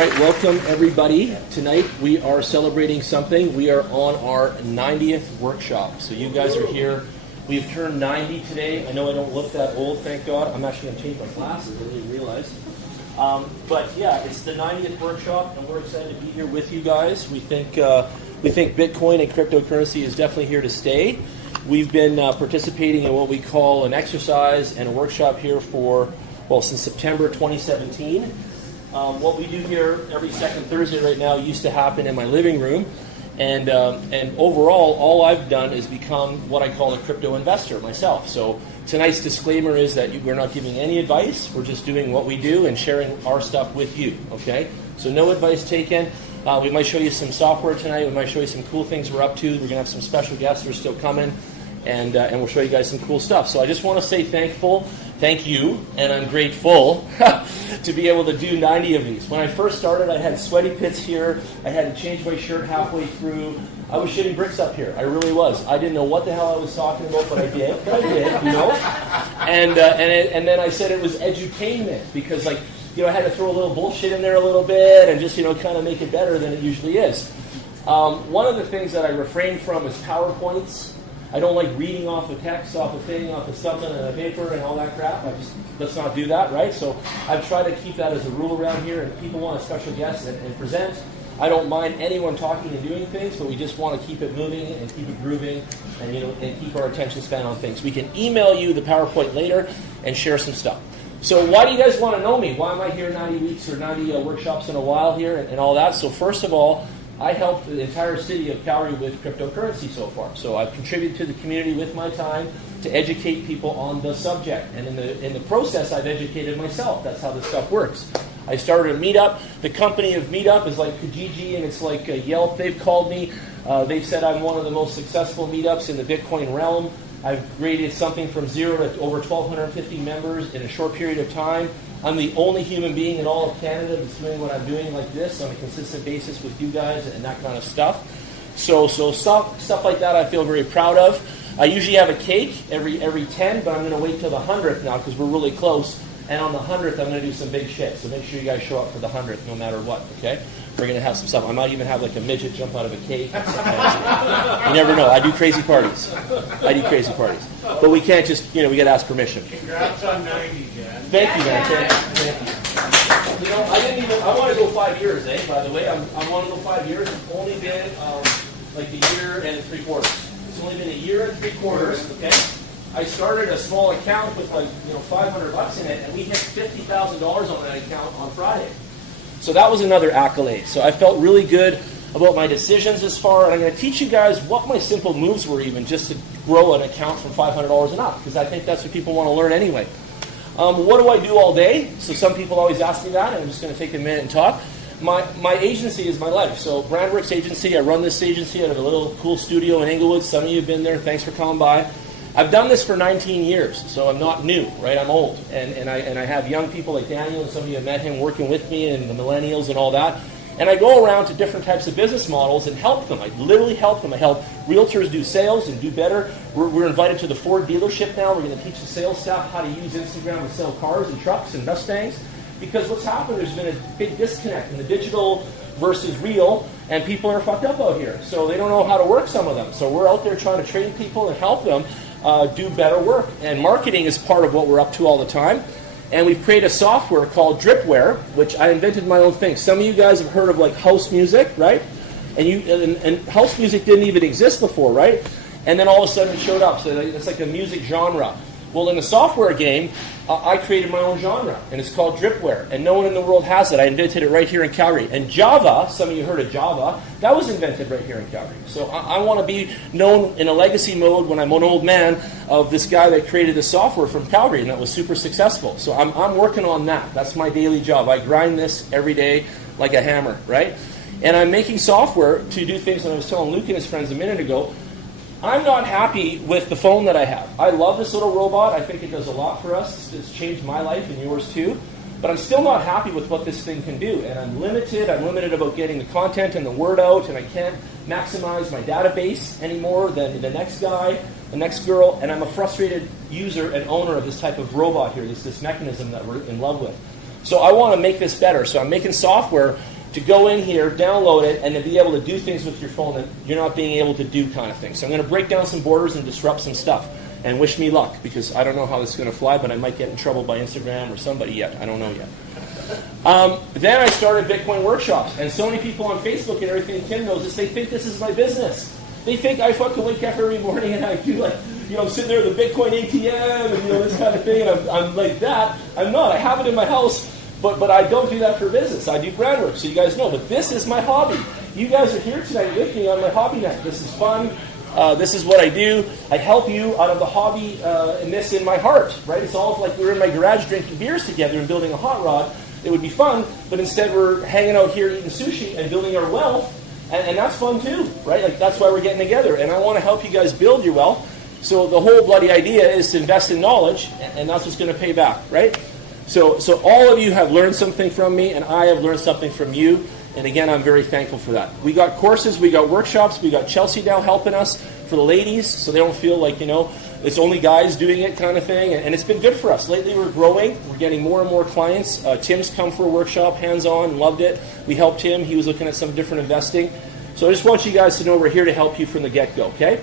right, welcome everybody. Tonight we are celebrating something. We are on our 90th workshop. So you guys are here. We've turned 90 today. I know I don't look that old, thank God. I'm actually going to change my glasses, I didn't even realize. But yeah, it's the 90th workshop, and we're excited to be here with you guys. We think Bitcoin and cryptocurrency is definitely here to stay. We've been participating in what we call an exercise and a workshop here since September 2017. What we do here every second Thursday right now used to happen in my living room. And overall, all I've done is become what I call a crypto investor myself. So tonight's disclaimer is that we're not giving any advice. We're just doing what we do and sharing our stuff with you, okay? So no advice taken. We might show you some software tonight. We might show you some cool things we're up to. We're going to have some special guests who are still coming. And we'll show you guys some cool stuff. So I just want to say thank you, and I'm grateful to be able to do 90 of these. When I first started, I had sweaty pits here. I had to change my shirt halfway through. I was shitting bricks up here. I really was. I didn't know what the hell I was talking about, but I did, you know. And then I said it was edutainment because, I had to throw a little bullshit in there a little bit and just, kind of make it better than it usually is. One of the things that I refrain from is PowerPoints. I don't like reading off a text, off a thing, off of something and a paper and all that crap. Let's not do that, right? So I've tried to keep that as a rule around here, and people want a special guest and present. I don't mind anyone talking and doing things, but we just want to keep it moving and keep it grooving and keep our attention span on things. We can email you the PowerPoint later and share some stuff. So why do you guys want to know me? Why am I here 90 weeks or 90 workshops in a while here and all that? So first of all, I helped the entire city of Calgary with cryptocurrency so far. So I've contributed to the community with my time to educate people on the subject. And in the process, I've educated myself. That's how this stuff works. I started a meetup. The company of Meetup is like Kijiji, and it's like Yelp. They've called me. They've said I'm one of the most successful meetups in the Bitcoin realm. I've created something from 0 to over 1,250 members in a short period of time. I'm the only human being in all of Canada that's doing what I'm doing like this on a consistent basis with you guys and that kind of stuff. So stuff like that I feel very proud of. I usually have a cake every 10, but I'm going to wait till the 100th now because we're really close. And on the 100th, I'm going to do some big shit. So make sure you guys show up for the 100th no matter what, okay? We're going to have some stuff. I might even have like a midget jump out of a cake. You never know. I do crazy parties. But we can't just, we got to ask permission. Congrats on 90, Jen. Thank you, man. Thank you. I want to go 5 years, by the way. I want to go 5 years. It's only been like a year and 3/4. It's only been a year and 3/4, okay? I started a small account with $500 in it, and we hit $50,000 on that account on Friday. So that was another accolade. So I felt really good about my decisions this far, and I'm going to teach you guys what my simple moves were even just to grow an account from $500 and up, because I think that's what people want to learn anyway. What do I do all day? So some people always ask me that, and I'm just going to take a minute and talk. My agency is my life. So Brandworks Agency, I run this agency out of a little cool studio in Inglewood. Some of you have been there. Thanks for coming by. I've done this for 19 years, so I'm not new, right? I'm old, and I have young people like Daniel, and some of you have met him working with me, and the millennials and all that. And I go around to different types of business models and help them. I literally help them. I help realtors do sales and do better. We're invited to the Ford dealership now. We're going to teach the sales staff how to use Instagram to sell cars and trucks and Mustangs. Because what's happened, there's been a big disconnect in the digital versus real, and people are fucked up out here. So they don't know how to work, some of them. So we're out there trying to train people and help them do better work. And marketing is part of what we're up to all the time. And we've created a software called Dripware, which I invented my own thing. Some of you guys have heard of like house music, right? And house music didn't even exist before, right? And then all of a sudden it showed up. So it's like a music genre. Well, in the software game, I created my own genre, and it's called Dripware. And no one in the world has it. I invented it right here in Calgary. And Java, some of you heard of Java, that was invented right here in Calgary. So I want to be known in a legacy mode when I'm an old man of this guy that created the software from Calgary, and that was super successful. So I'm working on that. That's my daily job. I grind this every day like a hammer, right? And I'm making software to do things that I was telling Luke and his friends a minute ago. I'm not happy with the phone that I have. I love this little robot. I think it does a lot for us. It's changed my life and yours too. But I'm still not happy with what this thing can do. And I'm limited. I'm limited about getting the content and the word out. And I can't maximize my database any more than the next guy, the next girl. And I'm a frustrated user and owner of this type of robot here, this mechanism that we're in love with. So I want to make this better. So I'm making software to go in here, download it, and to be able to do things with your phone that you're not being able to do kind of thing. So I'm going to break down some borders and disrupt some stuff. And wish me luck, because I don't know how this is going to fly, but I might get in trouble by Instagram or somebody yet. I don't know yet. Then I started Bitcoin workshops, and so many people on Facebook and everything, Tim knows this, they think this is my business. They think I fucking wake up every morning and I do like, I'm sitting there at the Bitcoin ATM and this kind of thing, and I'm like that. I'm not. I have it in my house, but I don't do that for business. I do brand work, so you guys know. But this is my hobby. You guys are here tonight with me on my hobby night. This is fun. This is what I do. I help you out of the hobby and this in my heart, right? It's all like we're in my garage drinking beers together and building a hot rod. It would be fun, but instead we're hanging out here eating sushi and building our wealth, and that's fun too, right? Like that's why we're getting together, and I want to help you guys build your wealth. So the whole bloody idea is to invest in knowledge, and that's what's going to pay back, right? So all of you have learned something from me, and I have learned something from you. And again, I'm very thankful for that. We got courses, we got workshops, we got Chelsea now helping us for the ladies, so they don't feel like, it's only guys doing it kind of thing. And it's been good for us. Lately we're growing. We're getting more and more clients. Tim's come for a workshop, hands-on, loved it. We helped him. He was looking at some different investing. So I just want you guys to know we're here to help you from the get-go, okay?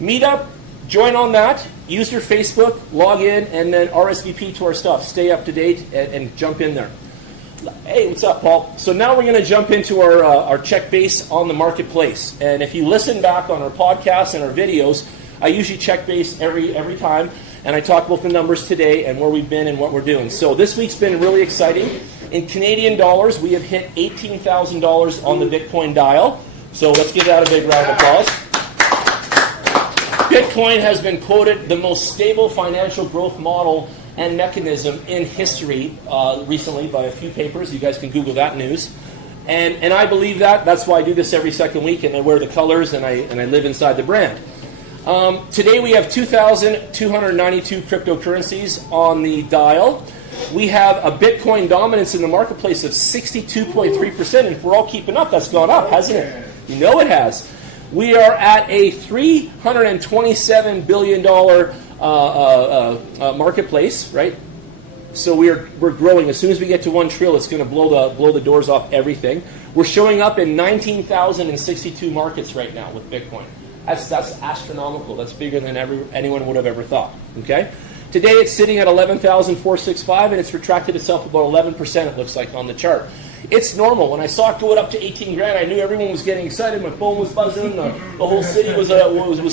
Meetup, join on that. Use your Facebook, log in, and then RSVP to our stuff. Stay up to date and jump in there. Hey, what's up, Paul? So now we're going to jump into our check base on the marketplace. And if you listen back on our podcasts and our videos, I usually check base every time, and I talk about the numbers today and where we've been and what we're doing. So this week's been really exciting. In Canadian dollars, we have hit $18,000 on the Bitcoin dial. So let's give that a big round of applause. Bitcoin has been quoted the most stable financial growth model and mechanism in history recently by a few papers. You guys can Google that news. And I believe that. That's why I do this every second week, and I wear the colors, and I live inside the brand. Today we have 2,292 cryptocurrencies on the dial. We have a Bitcoin dominance in the marketplace of 62.3%, and if we're all keeping up, that's gone up, hasn't it? You know it has. We are at a $327 billion marketplace, right? So we're growing. As soon as we get to $1 trillion, it's going to blow the doors off everything. We're showing up in 19,062 markets right now with Bitcoin. That's astronomical. That's bigger than anyone would have ever thought. Okay. Today it's sitting at 11,465, and it's retracted itself about 11%. It looks like on the chart. It's normal. When I saw it going up to 18 grand, I knew everyone was getting excited. My phone was buzzing. The whole city was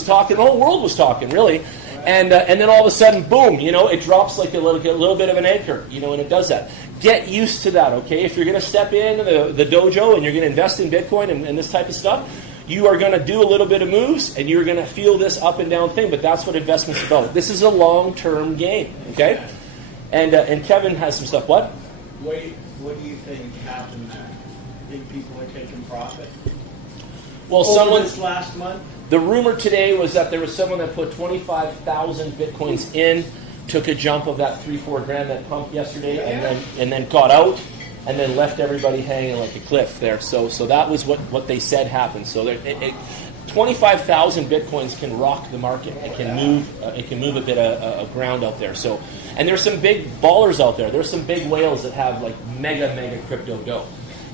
talking. The whole world was talking, really. And then all of a sudden, boom! It drops like a little bit of an anchor. And it does that. Get used to that, okay? If you're going to step in the dojo and you're going to invest in Bitcoin and this type of stuff, you are going to do a little bit of moves, and you're going to feel this up and down thing. But that's what investment's about. This is a long-term game, okay? And Kevin has some stuff. What? What do you think happens? Think people are taking profit? Well, this last month? The rumor today was that there was someone that put 25,000 Bitcoins in, took a jump of that 3-4 grand that pumped yesterday, and then got out, and then left everybody hanging like a cliff there. So that was what they said happened. So 25,000 Bitcoins can rock the market. It can move. It can move a bit of ground out there. So, and there's some big ballers out there. There's some big whales that have like mega crypto dough.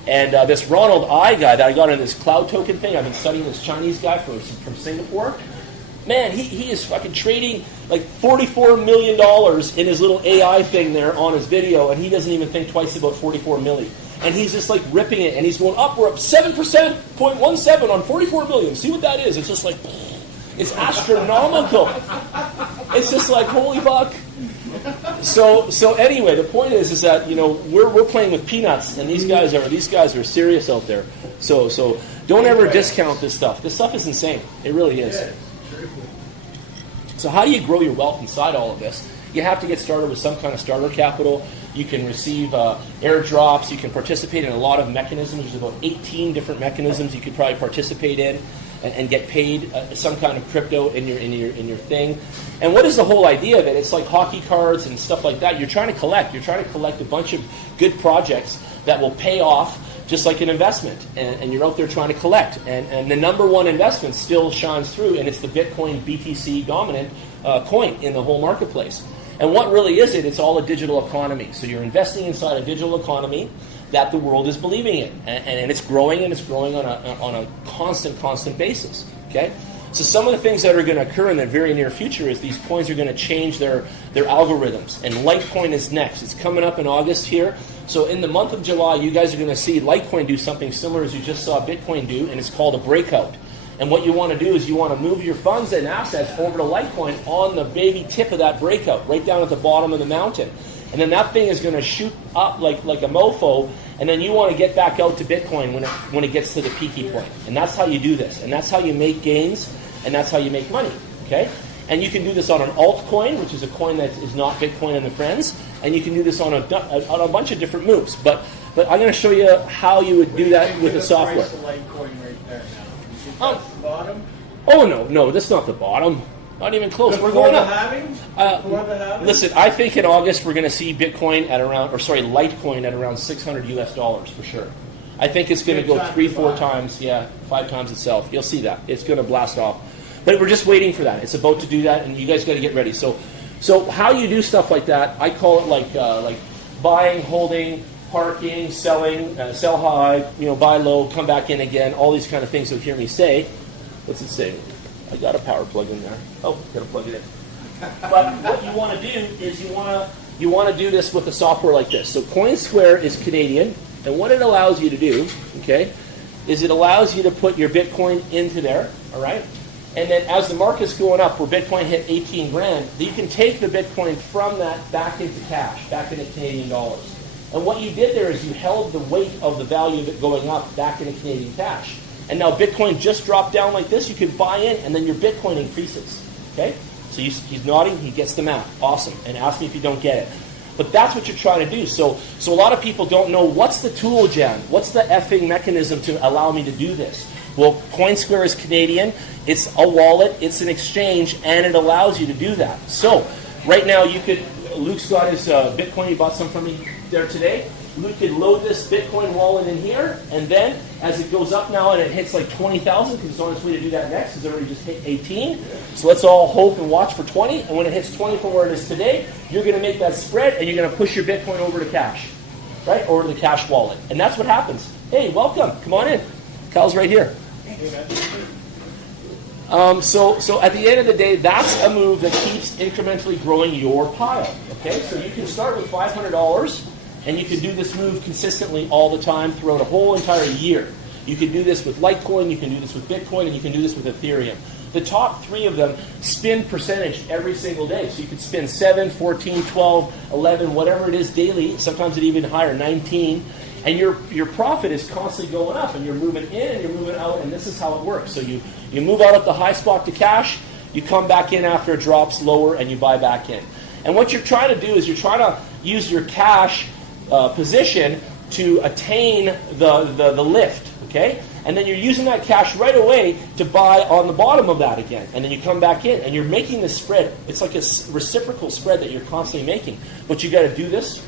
And this Ronald I guy that I got in this cloud token thing, I've been studying this Chinese guy from Singapore. Man, he is fucking trading like $44 million in his little AI thing there on his video, and he doesn't even think twice about 44 million. And he's just like ripping it, and he's going up. We're up 7%, 0.17 on 44 million. See what that is? It's just like, it's astronomical. It's just like, holy fuck. So anyway, the point is that we're playing with peanuts, and these guys are serious out there. So don't ever discount this stuff. This stuff is insane. It really is. So how do you grow your wealth inside all of this? You have to get started with some kind of starter capital. You can receive airdrops. You can participate in a lot of mechanisms. There's about 18 different mechanisms you could probably participate in and get paid some kind of crypto in your thing. And what is the whole idea of it? It's like hockey cards and stuff like that. You're trying to collect. You're trying to collect a bunch of good projects that will pay off just like an investment. And you're out there trying to collect. And the number one investment still shines through, and it's the Bitcoin BTC dominant coin in the whole marketplace. And what really is it? It's all a digital economy. So you're investing inside a digital economy that the world is believing in, and it's growing, and it's growing on a constant basis. Okay, so some of the things that are going to occur in the very near future is these coins are going to change their algorithms, and Litecoin is next. It's coming up in August here. So in the month of July, you guys are going to see Litecoin do something similar as you just saw Bitcoin do, and it's called a breakout. And what you want to do is you want to move your funds and assets over to Litecoin on the baby tip of that breakout, right down at the bottom of the mountain. And then that thing is going to shoot up like a mofo, and then you want to get back out to Bitcoin when it gets to the peaky point. And that's how you do this. And that's how you make gains, and that's how you make money. Okay? And you can do this on an altcoin, which is a coin that is not Bitcoin and the friends, and you can do this on a bunch of different moves. But I'm going to show you how you would do that with the software. Price of Litecoin right there now. You think that's the bottom? Oh, no, that's not the bottom. Not even close. We're going up. Before the halving? Listen, I think in August we're going to see Bitcoin at around, Litecoin at around $600 for sure. I think it's going to go 3-4 times, 5 times itself. You'll see that. It's going to blast off. But we're just waiting for that. It's about to do that, and you guys got to get ready. So how you do stuff like that, I call it like buying, holding, parking, selling, sell high, buy low, come back in again, all these kind of things you'll hear me say. What's it say? I got a power plug in there. Oh, got to plug it in. But what you want to do is you want to do this with a software like this. So CoinSquare is Canadian, and what it allows you to do, okay, is it allows you to put your Bitcoin into there, all right? And then as the market's going up, where Bitcoin hit 18 grand, you can take the Bitcoin from that back into cash, back into Canadian dollars. And what you did there is you held the weight of the value of it going up back into Canadian cash. And now Bitcoin just dropped down like this, you can buy in, and then your Bitcoin increases. Okay? So he's nodding, he gets the math. Awesome. And ask me if you don't get it. But that's what you're trying to do. So a lot of people don't know, what's the tool, Jan? What's the effing mechanism to allow me to do this? Well, CoinSquare is Canadian. It's a wallet, it's an exchange, and it allows you to do that. So right now Luke's got his Bitcoin, he bought some from me there today. Luke could load this Bitcoin wallet in here, and then as it goes up now and it hits like 20,000, because it's on its way to do that next, because it already just hit 18. So let's all hope and watch for 20, and when it hits 20 from where it is today, you're going to make that spread, and you're going to push your Bitcoin over to cash, right? Over to the cash wallet. And that's what happens. Hey, welcome. Come on in. Kyle's right here. So at the end of the day, that's a move that keeps incrementally growing your pile. Okay, so you can start with $500, and you can do this move consistently all the time throughout a whole entire year. You can do this with Litecoin, you can do this with Bitcoin, and you can do this with Ethereum. The top 3 of them spin percentage every single day. So you could spin 7, 14, 12, 11, whatever it is daily, sometimes it even higher, 19. And your profit is constantly going up, and you're moving in and you're moving out, and this is how it works. So you move out at the high spot to cash, you come back in after it drops lower, and you buy back in. And what you're trying to do is you're trying to use your cash position to attain the lift, okay? And then you're using that cash right away to buy on the bottom of that again. And then you come back in, and you're making this spread. It's like a reciprocal spread that you're constantly making. But you got to do this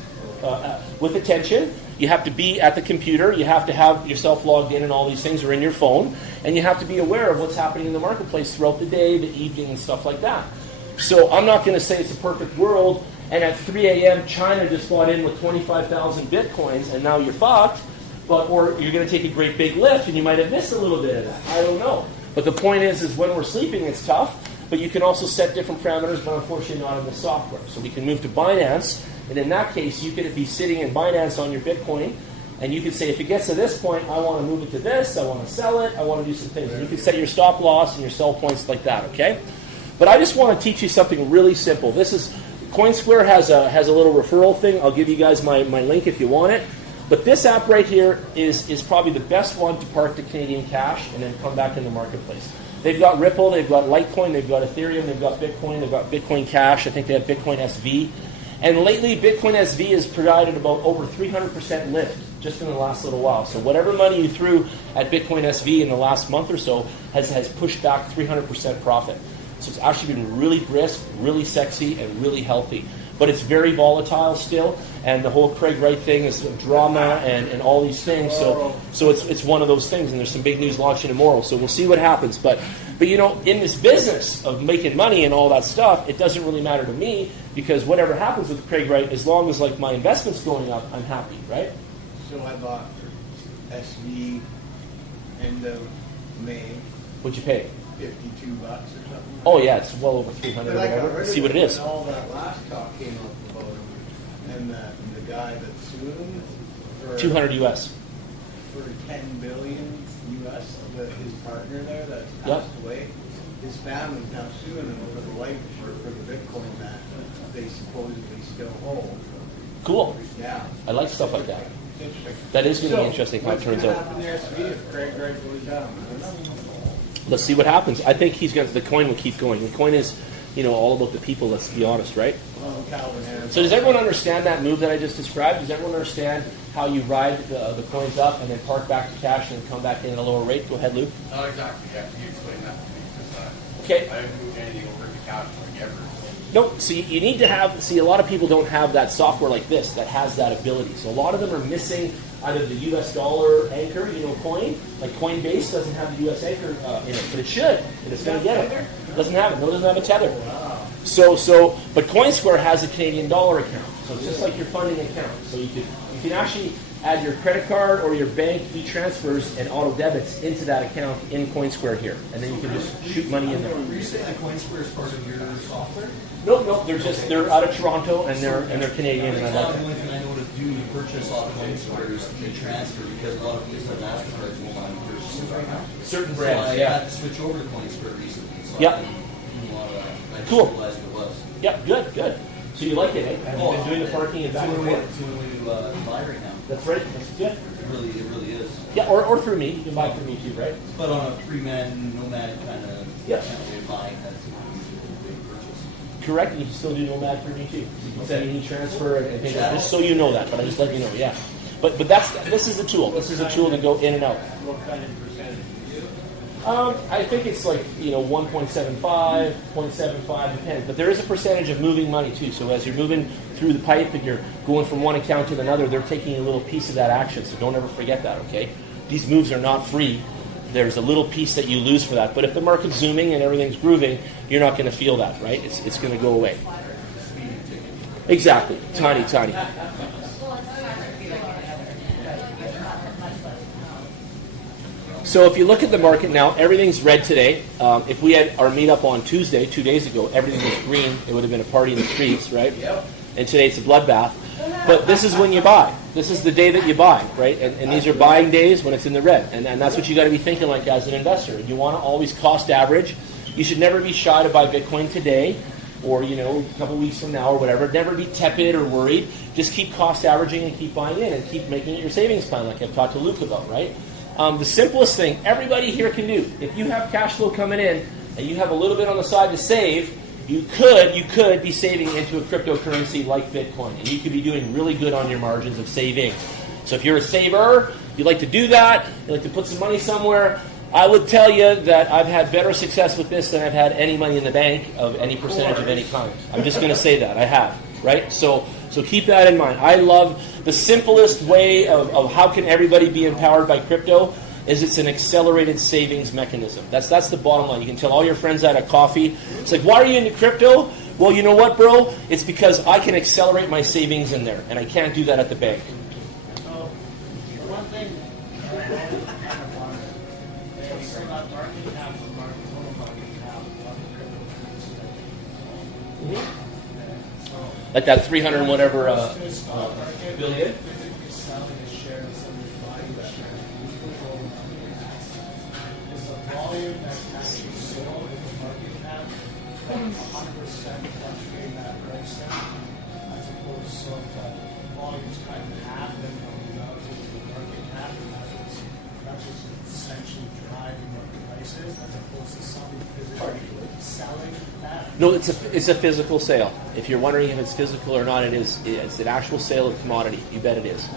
with attention. You have to be at the computer. You have to have yourself logged in and all these things, or in your phone. And you have to be aware of what's happening in the marketplace throughout the day, the evening, and stuff like that. So I'm not going to say it's a perfect world, and at 3 a.m. China just bought in with 25,000 Bitcoins, and now you're fucked. Or you're going to take a great big lift, and you might have missed a little bit of that. I don't know. But the point is when we're sleeping, it's tough. But you can also set different parameters, but unfortunately not in the software. So we can move to Binance. And in that case, you could be sitting in Binance on your Bitcoin, and you could say, if it gets to this point, I want to move it to this, I want to sell it, I want to do some things. And you can set your stop loss and your sell points like that, okay? But I just want to teach you something really simple. CoinSquare has a little referral thing. I'll give you guys my link if you want it. But this app right here is probably the best one to park the Canadian cash and then come back in the marketplace. They've got Ripple, they've got Litecoin, they've got Ethereum, they've got Bitcoin, they've got Bitcoin Cash. I think they have Bitcoin SV. And lately, Bitcoin SV has provided about over 300% lift just in the last little while. So whatever money you threw at Bitcoin SV in the last month or so has pushed back 300% profit. So it's actually been really brisk, really sexy, and really healthy. But it's very volatile still, and the whole Craig Wright thing is drama and all these things. So it's one of those things, and there's some big news launching tomorrow. So we'll see what happens. But you know, in this business of making money and all that stuff, it doesn't really matter to me, because whatever happens with Craig Wright, as long as like my investment's going up, I'm happy, right? So I bought SV end of May, What'd you pay? $52 or something. Oh yeah, it's well over 300 But or I got whatever. rid See of what it is. when all that last talk came up about him, and the guy that sued him for 200 US. for 10 billion US, his partner there that Yep. passed away, his family's now suing him over the life for the Bitcoin that they supposedly still hold. Cool. Yeah. I like stuff like that. Interesting. That is going to be interesting how it what's turns gonna out. happen to SV if Craig Wright goes down? I don't know. Let's see what happens. I think the coin will keep going. The coin is, all about the people. Let's be honest, right? Well, Calvin Harris. So does everyone understand that move that I just described? Does everyone understand how you ride the coins up and then park back to cash and then come back in at a lower rate? Go ahead, Luke. Not exactly, yeah. Can you explain that to me? Because Okay. I haven't moved anything over to cash like ever. No, so you need to have, a lot of people don't have that software like this that has that ability. So a lot of them are missing either the US dollar anchor, coin, like Coinbase doesn't have the US anchor in it, but it should, and it's going to get it. Doesn't have it, no, it doesn't have a tether. But CoinSquare has a Canadian dollar account, so it's just like your funding account. So you can actually add your credit card or your bank e-transfers and auto debits into that account in CoinSquare here, and then you can just shoot money in there. Were you saying that CoinSquare is part of your software? No, they're out of Toronto and they're Canadian, and I like The it. only thing I know to do to purchase off CoinSquare is e-transfer because a lot of places have Mastercards won't allow you to purchase it right now. Certain So brands, I yeah. had to switch over to CoinSquare recently. So Yep. I didn't want to, I just Cool. realized it was. Yep, good. So you like it, eh? Have you been doing the parking and back and forth? It's the only way to buy right now. That's right. That's good. It really is. Yeah, or through me. You can buy through me too, right? But on a free-man, nomad kind of Yep. way of buying, that's a big purchase. Correct. And you can still do Nomad through me too. You can send me transfer and things like that. Just so you know that, but I just let you know, yeah. But this is a tool. This is a tool to go in and out. What kind of percentage? I think it's like 1.75, 0.75, depends. But there is a percentage of moving money too. So as you're moving through the pipe and you're going from one account to another, they're taking a little piece of that action. So don't ever forget that. Okay, these moves are not free. There's a little piece that you lose for that. But if the market's zooming and everything's grooving, you're not going to feel that, right? It's going to go away. Exactly. Tiny. So if you look at the market now, everything's red today. If we had our meetup on Tuesday, 2 days ago, everything was green. It would have been a party in the streets, right? Yep. And today it's a bloodbath. But this is when you buy. This is the day that you buy, right? And these are buying days when it's in the red. And that's what you got to be thinking like as an investor. You want to always cost average. You should never be shy to buy Bitcoin today or, a couple weeks from now or whatever. Never be tepid or worried. Just keep cost averaging and keep buying in and keep making it your savings plan like I've talked to Luke about, right? The simplest thing everybody here can do, if you have cash flow coming in and you have a little bit on the side to save, you could be saving into a cryptocurrency like Bitcoin, and you could be doing really good on your margins of saving. So if you're a saver, you like to do that, you like to put some money somewhere, I would tell you that I've had better success with this than I've had any money in the bank of any percentage of any kind. I'm just going to say that. I have, right? So keep that in mind. I love the simplest way of how can everybody be empowered by crypto is it's an accelerated savings mechanism. That's the bottom line. You can tell all your friends that at coffee. It's like, why are you into crypto? Well, you know what, bro? It's because I can accelerate my savings in there, and I can't do that at the bank. So, one thing, they say about market cap and total market cap of cryptocurrency. Like that 300 and whatever Just market, billion. physically selling a share and somebody's buying a share. Who's controlling that? Is the volume that's actually sold in the market cap 100% fluctuating that price down, as opposed to so if the volume's kind of half and relative to the market cap, and that's what's essentially driving what the price is, as opposed to somebody physically selling that. No, it's a physical sale. If you're wondering if it's physical or not, it is. It's an actual sale of commodity. You bet it is.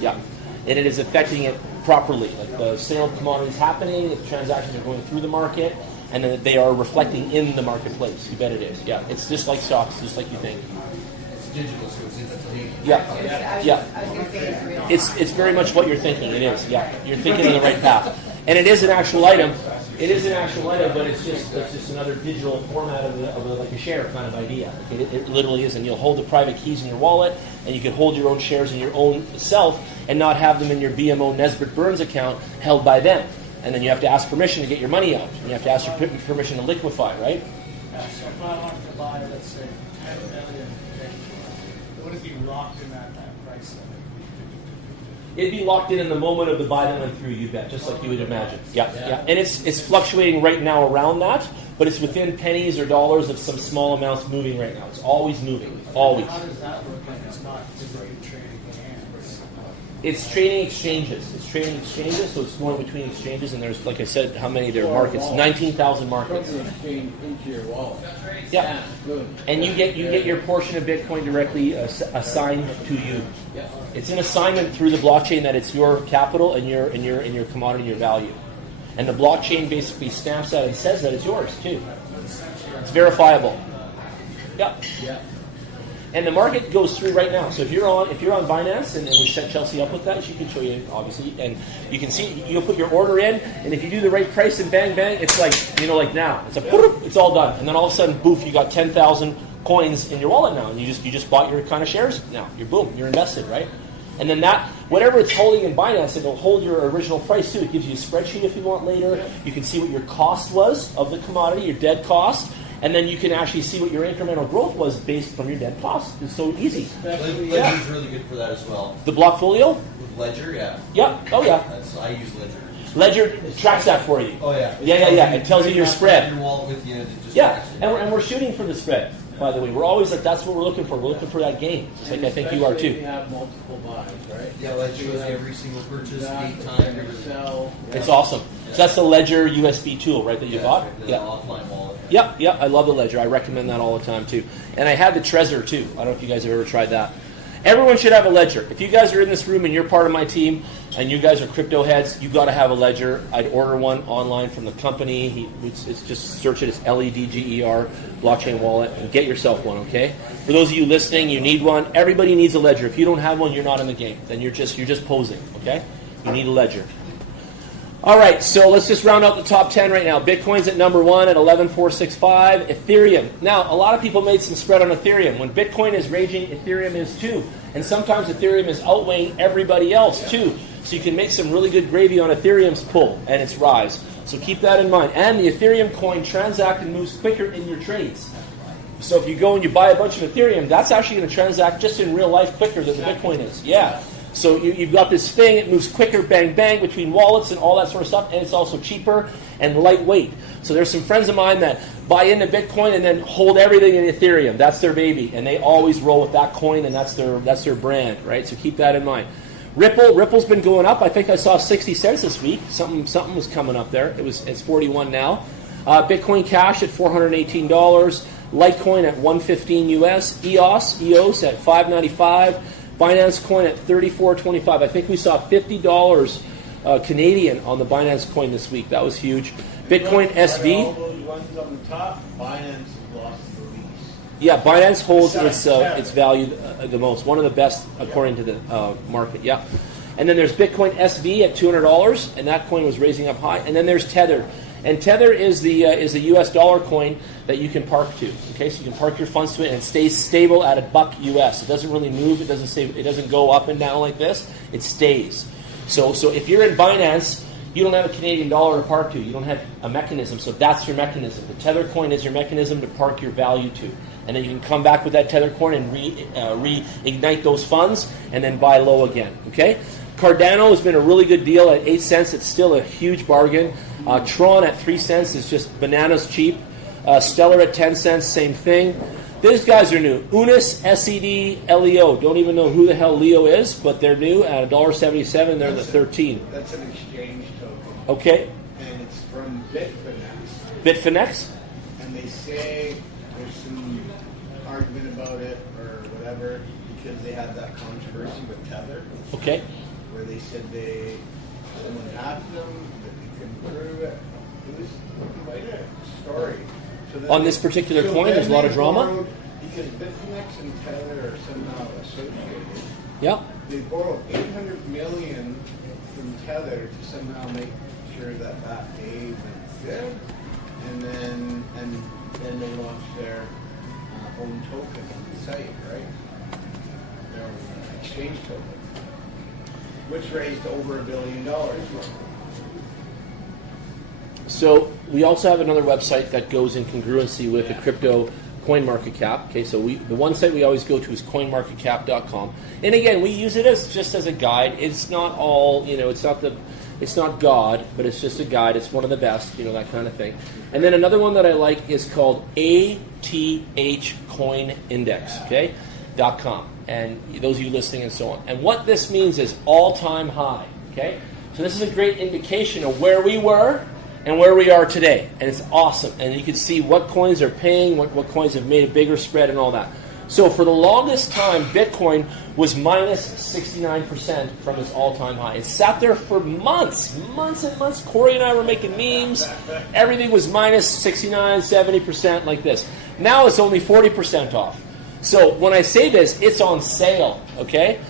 Yeah, and it is affecting it properly. Like the sale of commodities happening, the transactions are going through the market, and then they are reflecting in the marketplace. You bet it is. Yeah, it's just like stocks, just like you think. It's digital, so it's instantaneous. Yeah. I was going to say it's real. It's very much what you're thinking. It is. Yeah, you're thinking on the right path, and it is an actual item. It is an actual item, but it's just another digital format of like a share kind of idea. It literally is, and you'll hold the private keys in your wallet, and you can hold your own shares in your own self, and not have them in your BMO Nesbitt Burns account held by them. And then you have to ask permission to get your money out, and you have to ask your permission to liquefy, right? Yeah, so if I wanted to buy, let's say, 10 million Bitcoin, would it be locked in at that price level? It'd be locked in the moment of the buy that went through, you bet, just like you would imagine. Yeah, yeah. And it's fluctuating right now around that, but it's within pennies or dollars of some small amounts moving right now. It's always moving, always. How does that work if it's not physically trading hands? It's trading exchanges. It's trading exchanges, so it's going between exchanges, and there's, like I said, how many there are markets? 19,000 markets. Exchange into your wallet. Yeah. Good. And you get your portion of Bitcoin directly assigned to you. Yeah. It's an assignment through the blockchain that it's your capital and your commodity, your value. And the blockchain basically stamps that and says that it's yours too. It's verifiable. Yeah. Yeah. And the market goes through right now. So if you're on Binance, and we set Chelsea up with that, she can show you obviously, and you can see you'll put your order in, and if you do the right price and bang bang, it's like like now, it's all done, and then all of a sudden, boof, you got 10,000 coins in your wallet now, and you just bought your kind of shares now. You're invested, right? And then that whatever it's holding in Binance, it'll hold your original price too. It gives you a spreadsheet if you want later. You can see what your cost was of the commodity, your dead cost. And then you can actually see what your incremental growth was based from your dead cost. It's so easy. Ledger's really good for that as well. The Blockfolio? With Ledger, yeah. Yep. Oh, yeah. I use Ledger. Ledger tracks that for you. Oh, yeah. Yeah. It tells you your spread. Your wallet with you, Yeah, and we're shooting for the spread, by the way. We're always like, that's what we're looking for. We're looking for that gain. Just like I think you are Especially if too. you have multiple buys, right? Yeah, Ledger shows every single purchase, date, time, everything. Sell. It's awesome. So that's the Ledger USB tool, right, that you bought? The offline wallet. Yep. I love the Ledger. I recommend that all the time too. And I have the Trezor too. I don't know if you guys have ever tried that. Everyone should have a Ledger. If you guys are in this room and you're part of my team and you guys are crypto heads, you've got to have a Ledger. I'd order one online from the company. It's just search it as LEDGER, blockchain wallet, and get yourself one, okay? For those of you listening, you need one. Everybody needs a Ledger. If you don't have one, you're not in the game. Then you're just posing, okay? You need a Ledger. All right, so let's just round out the top 10 right now. Bitcoin's at number 1 at 11,465. Ethereum. Now, a lot of people made some spread on Ethereum. When Bitcoin is raging, Ethereum is too. And sometimes Ethereum is outweighing everybody else too. So you can make some really good gravy on Ethereum's pull and its rise. So keep that in mind. And the Ethereum coin transacts and moves quicker in your trades. So if you go and you buy a bunch of Ethereum, that's actually going to transact just in real life quicker than the Bitcoin is. Yeah. So you've got this thing, it moves quicker, bang, bang, between wallets and all that sort of stuff, and it's also cheaper and lightweight. So there's some friends of mine that buy into Bitcoin and then hold everything in Ethereum. That's their baby, and they always roll with that coin, and that's their brand, right? So keep that in mind. Ripple's been going up. I think I saw 60 cents this week. Something was coming up there. It's 41 now. Bitcoin Cash at $418. Litecoin at $115 US. EOS at $595. Binance Coin at $34.25. I think we saw $50 Canadian on the Binance Coin this week. That was huge. Bitcoin SV. All those ones on the top, Binance has lost the least. Yeah, Binance holds its value the most. One of the best according to the market. Yeah. And then there's Bitcoin SV at $200, and that coin was raising up high. And then there's Tether. And Tether is the US dollar coin that you can park to. Okay, so you can park your funds to it, and it stays stable at $1 US. It doesn't really move. It doesn't go up and down like this. It stays. So if you're in Binance, you don't have a Canadian dollar to park to. You don't have a mechanism. So that's your mechanism. The Tether coin is your mechanism to park your value to, and then you can come back with that Tether coin and reignite those funds, and then buy low again. Okay. Cardano has been a really good deal at 8 cents. It's still a huge bargain. Tron at 3 cents is just bananas cheap. Stellar at 10 cents, same thing. These guys are new. Unis, SED, LEO. Don't even know who the hell Leo is, but they're new at $1.77. They're the 13. That's an exchange token. Okay. And it's from Bitfinex. Bitfinex? And they say there's some argument about it or whatever because they had that controversy with Tether. Okay. Where they said someone hacked them, but they couldn't prove it. It was quite a story. So On this particular coin, there's a lot of drama? Because Bitfinex and Tether are somehow associated. Yeah. They borrowed $800 million from Tether to somehow make sure that gave. good. And then they launched their own token on the site, right? Their own exchange token, which raised over $1 billion. So we also have another website that goes in congruency with the crypto CoinMarketCap. Okay, so the one site we always go to is coinmarketcap.com. And again, we use it as just as a guide. It's not all, it's not God, but it's just a guide. It's one of the best, that kind of thing. And then another one that I like is called ATH Coin Index, okay, .com. And those of you listening and so on. And what this means is all-time high, okay? So this is a great indication of where we were and where we are today. And it's awesome. And you can see what coins are paying, what coins have made a bigger spread and all that. So for the longest time, Bitcoin was minus 69% from its all-time high. It sat there for months and months. Corey and I were making memes. Everything was minus 69, 70% like this. Now it's only 40% off. So when I say this, it's on sale, okay?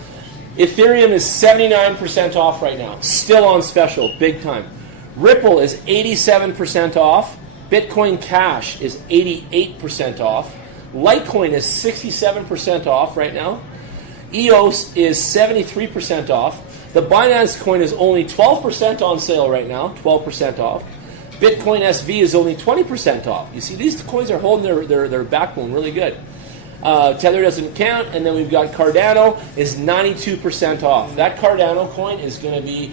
Ethereum is 79% off right now. Still on special, big time. Ripple is 87% off. Bitcoin Cash is 88% off. Litecoin is 67% off right now. EOS is 73% off. The Binance coin is only 12% on sale right now, 12% off. Bitcoin SV is only 20% off. You see, these coins are holding their backbone really good. Tether doesn't count, and then we've got Cardano is 92% off. That Cardano coin is going to be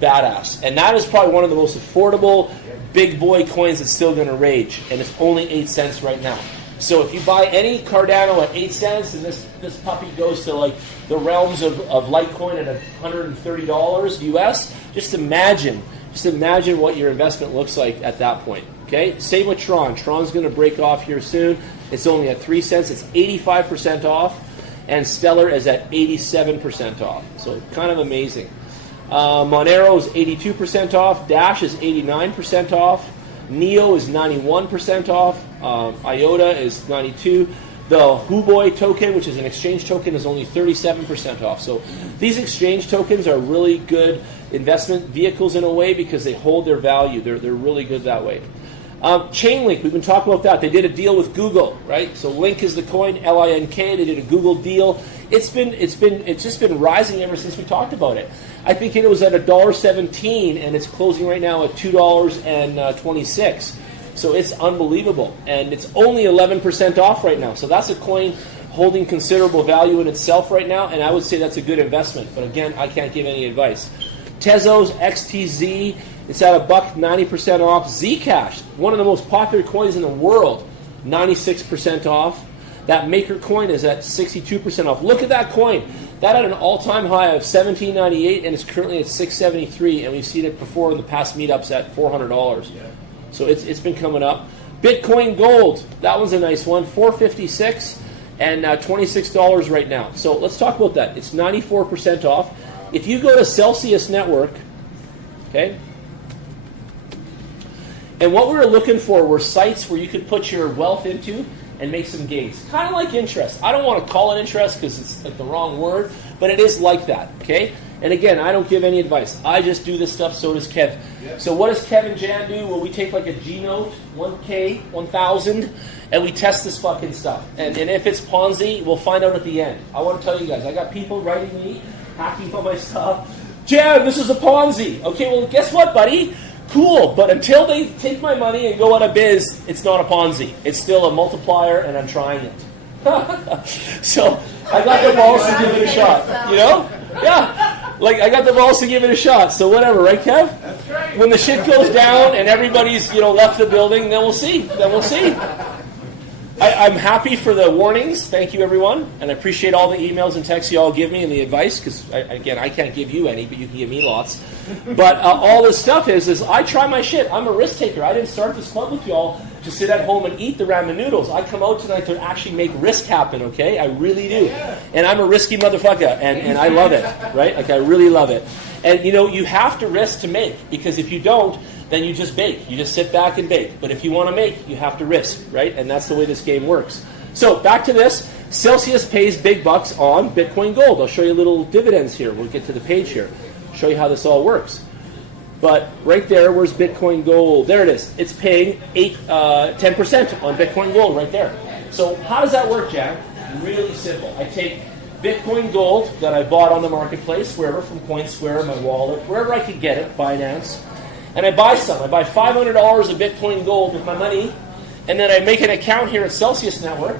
badass. And that is probably one of the most affordable big boy coins that's still going to rage. And it's only 8 cents right now. So if you buy any Cardano at 8 cents, and this puppy goes to like the realms of Litecoin at $130 US, just imagine what your investment looks like at that point. Okay? Same with Tron. Tron's going to break off here soon. It's only at 3 cents. It's 85% off. And Stellar is at 87% off. So kind of amazing. Monero is 82% off. Dash is 89% off. Neo is 91% off. IOTA is 92%. The Huobi token, which is an exchange token, is only 37% off. So these exchange tokens are really good investment vehicles in a way because they hold their value. They're really good that way. Chainlink, we've been talking about that. They did a deal with Google, right? So Link is the coin, L-I-N-K. They did a Google deal. It's just been rising ever since we talked about it. I think it was at $1.17, and it's closing right now at $2.26. So it's unbelievable, and it's only 11% off right now. So that's a coin holding considerable value in itself right now, and I would say that's a good investment. But again, I can't give any advice. Tezos XTZ, it's at $1, 90% off. Zcash, one of the most popular coins in the world, 96% off. That Maker coin is at 62% off. Look at that coin. That had an all-time high of $17.98, and it's currently at $6.73, and we've seen it before in the past meetups at $400. Yeah. So it's been coming up. Bitcoin Gold, that one's a nice one, $4.56 and $26 right now. So let's talk about that. It's 94% off. If you go to Celsius Network, okay, and what we were looking for were sites where you could put your wealth into and make some gains. Kind of like interest. I don't want to call it interest because it's like the wrong word, but it is like that, okay? And again, I don't give any advice. I just do this stuff, so does Kev. Yep. So what does Kev and Jan do? Well, we take like a G-Note, 1K, 1,000, and we test this fucking stuff. And if it's Ponzi, we'll find out at the end. I want to tell you guys, I got people writing me, hacking on my stuff. Jan, this is a Ponzi. Okay, well, guess what, buddy? Cool, but until they take my money and go out of biz, it's not a Ponzi. It's still a multiplier, and I'm trying it. So I got the balls to give it a shot. You know? Yeah. Like, I got the balls to give it a shot. So whatever, right, Kev? That's right. When the shit goes down and everybody's, left the building, then we'll see. I'm happy for the warnings. Thank you, everyone. And I appreciate all the emails and texts you all give me and the advice, because, again, I can't give you any, but you can give me lots. But all this stuff is I try my shit. I'm a risk taker. I didn't start this club with y'all to sit at home and eat the ramen noodles. I come out tonight to actually make risk happen, okay? I really do. And I'm a risky motherfucker, and I love it, right? Like, I really love it. And, you have to risk to make, because if you don't, then you just bake. You just sit back and bake. But if you want to make, you have to risk, right? And that's the way this game works. So back to this. Celsius pays big bucks on Bitcoin Gold. I'll show you little dividends here. We'll get to the page here. Show you how this all works. But right there, where's Bitcoin Gold? There it is. It's paying 10% on Bitcoin Gold right there. So how does that work, Jan? Really simple. I take Bitcoin Gold that I bought on the marketplace, wherever, from CoinSquare, my wallet, wherever I could get it, Binance, and I buy some. I buy $500 of Bitcoin Gold with my money, and then I make an account here at Celsius Network,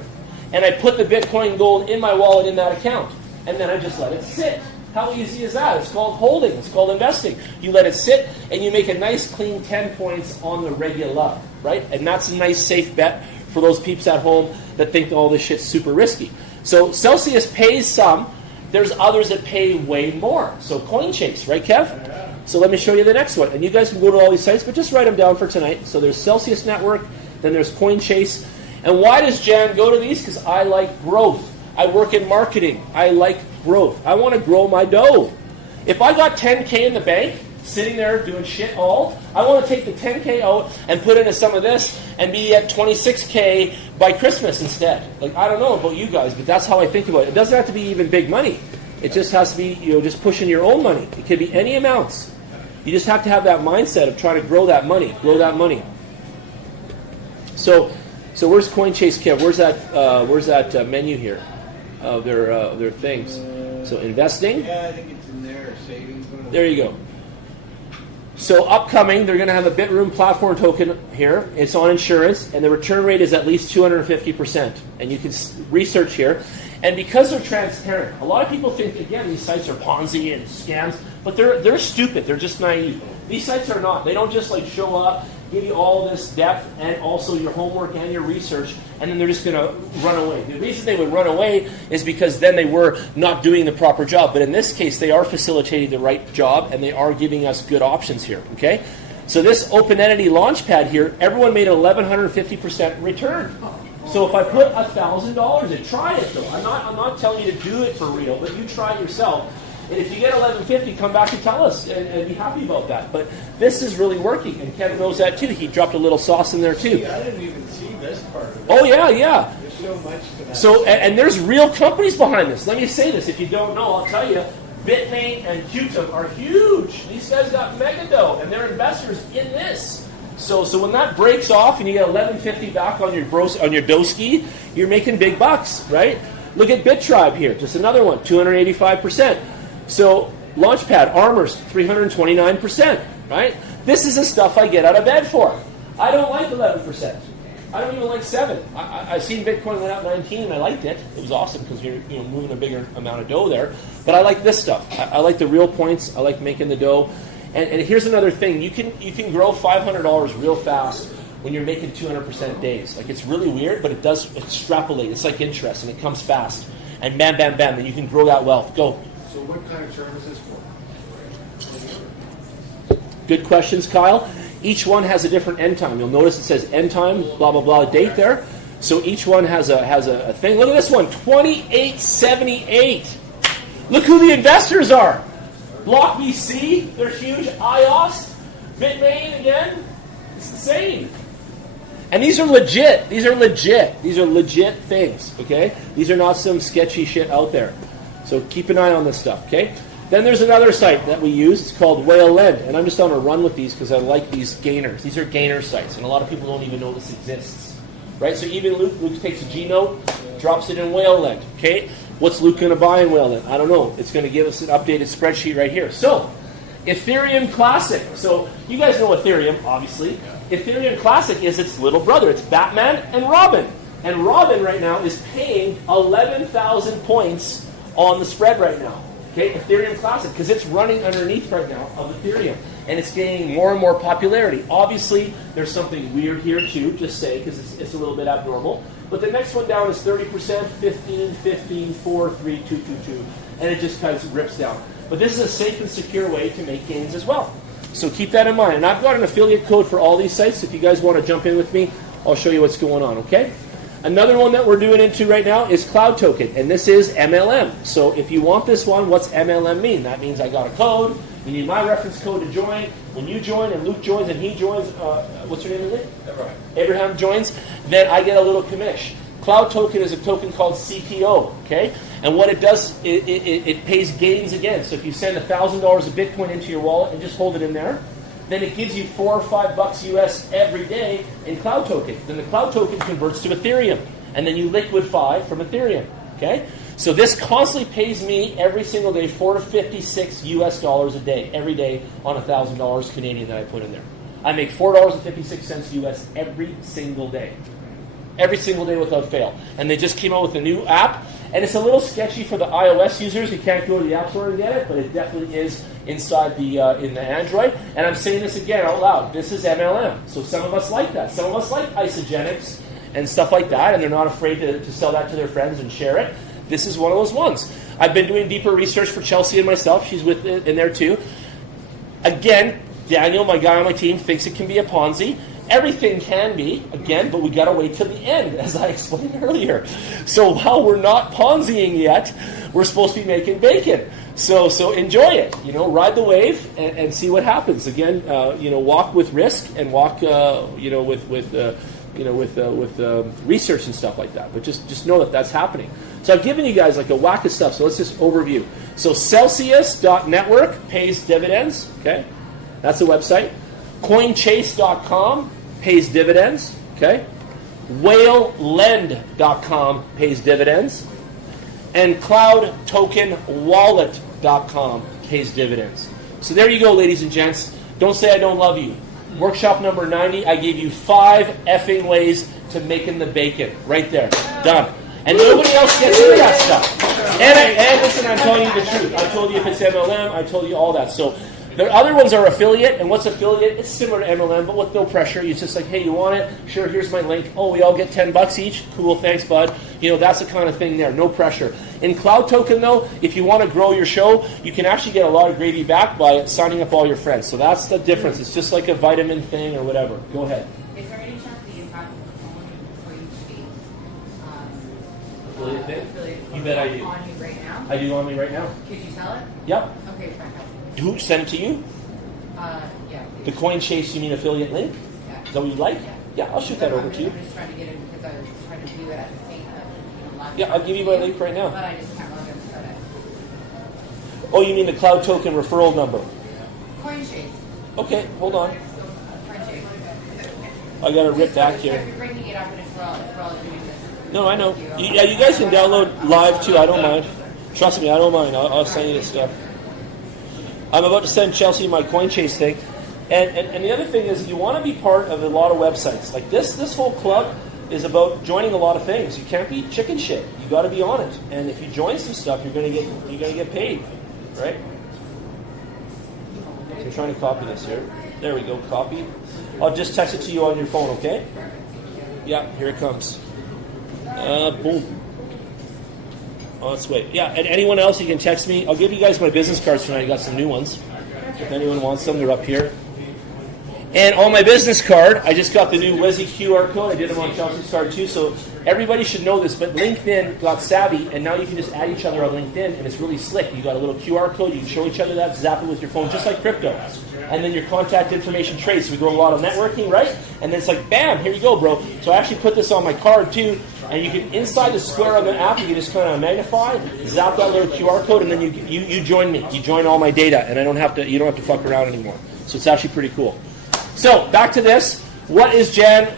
and I put the Bitcoin Gold in my wallet in that account, and then I just let it sit. How easy is that? It's called holding. It's called investing. You let it sit, and you make a nice, clean 10 points on the regular, right? And that's a nice, safe bet for those peeps at home that think all this shit's super risky. So Celsius pays some. There's others that pay way more. So CoinChase, right, Kev? So let me show you the next one. And you guys can go to all these sites, but just write them down for tonight. So there's Celsius Network, then there's CoinChase. And why does Jan go to these? Because I like growth. I work in marketing. I like growth. I want to grow my dough. If I got 10K in the bank, sitting there doing shit all, I want to take the 10K out and put into some of this and be at 26K by Christmas instead. Like, I don't know about you guys, but that's how I think about it. It doesn't have to be even big money. It just has to be, just pushing your own money. It could be any amounts. You just have to have that mindset of trying to grow that money. So where's CoinChase, Kev? Where's that menu here of their things? So investing. Yeah, I think it's in there. Savings. There you go. So upcoming, they're going to have a Bitroom platform token here. It's on insurance, and the return rate is at least 250%. And you can research here. And because they're transparent, a lot of people think, again, these sites are Ponzi and scams, but they're stupid. They're just naive. These sites are not. They don't just like show up, give you all this depth and also your homework and your research, and then they're just going to run away. The reason they would run away is because then they were not doing the proper job. But in this case, they are facilitating the right job, and they are giving us good options here. Okay? So this OpenEntity Launchpad here, everyone made an 1,150% return. So if I put $1,000 in, try it though. I'm not telling you to do it for real, but you try it yourself. And if you get 1150, come back and tell us and be happy about that. But this is really working, and Kevin knows that too. He dropped a little sauce in there too. See, I didn't even see this part of it. Oh yeah. There's so much to that. So and there's real companies behind this. Let me say this. If you don't know, I'll tell you. Bitmain and Qtum are huge. These guys got mega dough, and they're investors in this. So when that breaks off and you get 1150 back on your Doski, you're making big bucks, right? Look at BitTribe here, just another one, 285%. So Launchpad, Armors, 329%, right? This is the stuff I get out of bed for. I don't like 11%. I don't even like 7. I seen Bitcoin went up 19 and I liked it. It was awesome because you're moving a bigger amount of dough there. But I like this stuff. I like the real points. I like making the dough. And here's another thing. You can grow $500 real fast when you're making 200% days. Like, it's really weird, but it does extrapolate. It's like interest, and it comes fast. And bam, bam, bam, then you can grow that wealth. Go. So what kind of term is this for? Good questions, Kyle. Each one has a different end time. You'll notice it says end time, blah, blah, blah, date there. So each one has a thing. Look at this one, 2878. Look who the investors are. Block VC, they're huge. IOS, Bitmain again, it's the same. And these are legit. These are legit things, okay? These are not some sketchy shit out there. So keep an eye on this stuff, okay? Then there's another site that we use. It's called Whale Lend. And I'm just on a run with these because I like these gainers. These are gainer sites, and a lot of people don't even know this exists, right? So even Luke takes a G note, drops it in Whale Lend, okay? What's Luke going to buy in Whale Lend? I don't know. It's going to give us an updated spreadsheet right here. So, Ethereum Classic. So, you guys know Ethereum, obviously. Ethereum Classic is its little brother. It's Batman and Robin. And Robin right now is paying 11,000 points on the spread right now. Okay, Ethereum Classic, because it's running underneath right now of Ethereum. And it's gaining more and more popularity. Obviously, there's something weird here too, just say, because it's a little bit abnormal. But the next one down is 30%, 15, 15, 4, 3, 2, 2, 2. And it just kind of rips down. But this is a safe and secure way to make gains as well. So keep that in mind. And I've got an affiliate code for all these sites. If you guys want to jump in with me, I'll show you what's going on, okay? Another one that we're doing into right now is Cloud Token, and this is MLM. So if you want this one, what's MLM mean? That means I got a code. You need my reference code to join. When you join and Luke joins and he joins, what's your name again? Abraham joins, then I get a little commish. Cloud Token is a token called CPO, okay? And what it does, it pays gains again. So if you send $1,000 of Bitcoin into your wallet and just hold it in there, then it gives you $4 or $5 US every day in Cloud Token. Then the Cloud Token converts to Ethereum, and then you liquidify from Ethereum. Okay? So this constantly pays me every single day $4 to $56 US a day, every day on $1,000 Canadian that I put in there. I make $4.56 US every single day. Every single day without fail. And they just came out with a new app, and it's a little sketchy for the iOS users. You can't go to the App Store and get it, but it definitely is inside the in the Android. And I'm saying this again out loud. This is MLM. So some of us like that. Some of us like Isogenics and stuff like that, and they're not afraid to sell that to their friends and share it. This is one of those ones. I've been doing deeper research for Chelsea and myself. She's with in there too. Again, Daniel, my guy on my team, thinks it can be a Ponzi. Everything can be, again, but we got to wait till the end, as I explained earlier. So while we're not Ponziing yet, we're supposed to be making bacon. So enjoy it. Ride the wave and see what happens. Again, walk with risk and walk, with research and stuff like that. But just know that that's happening. So I've given you guys like a whack of stuff. So let's just overview. So Celsius.network pays dividends. Okay, that's the website. CoinChase.com pays dividends. Okay, WhaleLend.com pays dividends, and CloudTokenWallet.com pays dividends. So there you go, ladies and gents. Don't say I don't love you. Workshop number 90. I gave you 5 effing ways to making the bacon. Right there. Done. And nobody else gets into that stuff. And listen, I'm telling you the truth. I told you if it's MLM. I told you all that. So the other ones are affiliate. And what's affiliate? It's similar to MLM, but with no pressure. It's just like, hey, you want it? Sure, here's my link. Oh, we all get $10 each? Cool, thanks, bud. That's the kind of thing there. No pressure. In Cloud Token, though, if you want to grow your show, you can actually get a lot of gravy back by signing up all your friends. So that's the difference. It's just like a vitamin thing or whatever. Go ahead. Is there any chance that you have affiliate Affiliate thing? You bet I do. on you right now? I do on me right now. Could you tell it? Yep. Okay, fantastic. Who sent it to you? Yeah. The CoinChase, you mean affiliate link? Yeah. Is that what you'd like? Yeah, I'll shoot that over to you. I'm just trying to get it because I was trying to do it at the same time. Yeah, I'll give you my link right now. But I just can't log in to it. Oh, you mean the Cloud Token referral number? CoinChase. Okay, hold on. CoinChase. I got to rip back So here. if you're bringing it up and it's for all doing this. No, I know. Yeah, you guys can download live too. I don't mind. Trust me, I don't mind. I'll send you this stuff. I'm about to send Chelsea my CoinChase thing. And the other thing is you want to be part of a lot of websites. Like this whole club is about joining a lot of things. You can't be chicken shit. You got to be on it. And if you join some stuff, you're gonna get paid, right? So I'm trying to copy this here. There we go. Copy. I'll just text it to you on your phone, okay? Yeah, here it comes. Boom. Oh, let's wait. Yeah, and anyone else, you can text me. I'll give you guys my business cards tonight. I got some new ones. If anyone wants them, they're up here. And on my business card, I just got the new Wizzy QR code. I did them on Chelsea's card too, so everybody should know this. But LinkedIn got savvy, and now you can just add each other on LinkedIn, and it's really slick. You got a little QR code. You can show each other that, zap it with your phone, just like crypto. And then your contact information traced. We do a lot of networking, right? And then it's like, bam, here you go, bro. So I actually put this on my card too. And you can, inside the square on the app, you can just kind of magnify, zap that little QR code, and then you join me. You join all my data, and you don't have to fuck around anymore. So it's actually pretty cool. So back to this. What is Jan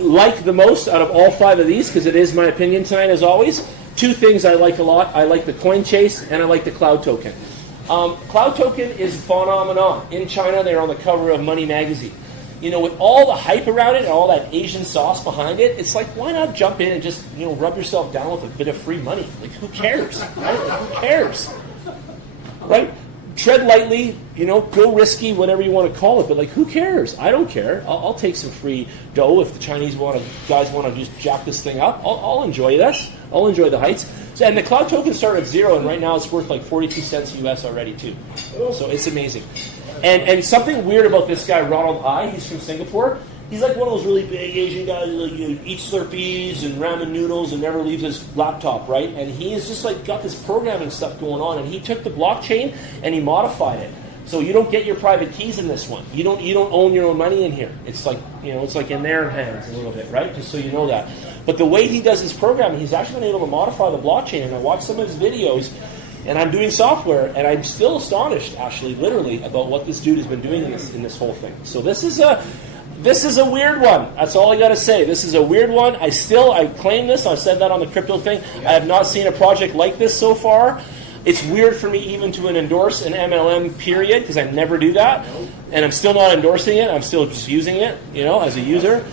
like the most out of all 5 of these? Because it is my opinion tonight, as always. 2 things I like a lot. I like the CoinChase, and I like the Cloud Token. Cloud Token is phenomenal. In China, they're on the cover of Money Magazine. With all the hype around it and all that Asian sauce behind it, it's like, why not jump in and just, rub yourself down with a bit of free money? Like, who cares? Right? Like, who cares? Right? Tread lightly, go risky, whatever you want to call it, but like, who cares? I don't care. I'll take some free dough if the Chinese guys want to just jack this thing up. I'll enjoy this. I'll enjoy the heights. So, and the Cloud Token started at 0, and right now it's worth like 42 cents US already too. So it's amazing. And something weird about this guy, Ronald I, he's from Singapore. He's like one of those really big Asian guys who eats Slurpees and ramen noodles and never leaves his laptop, right? And he is just like got this programming stuff going on. And he took the blockchain and he modified it. So you don't get your private keys in this one. You don't own your own money in here. It's like it's like in their hands a little bit, right? Just so you know that. But the way he does his programming, he's actually been able to modify the blockchain. And I watched some of his videos. And I'm doing software, and I'm still astonished, actually, literally, about what this dude has been doing in this whole thing. So this is a weird one. That's all I got to say. This is a weird one. I claim this. I said that on the crypto thing. I have not seen a project like this so far. It's weird for me even to endorse an MLM, period, because I never do that. And I'm still not endorsing it. I'm still just using it, as a user.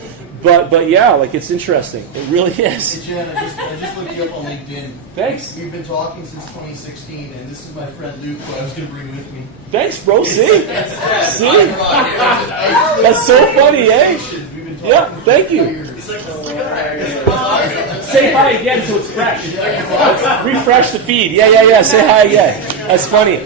But yeah, like, it's interesting. It really is. Hey, Jen, I just looked you up on LinkedIn. Thanks. We've been talking since 2016, and this is my friend Luke, who I was going to bring with me. Thanks, bro. See? See? That's That's so funny, eh? We've been talking Yeah, thank you. It's like, Say hi again so it's fresh. Let's refresh the feed. Yeah. Say hi again. That's funny.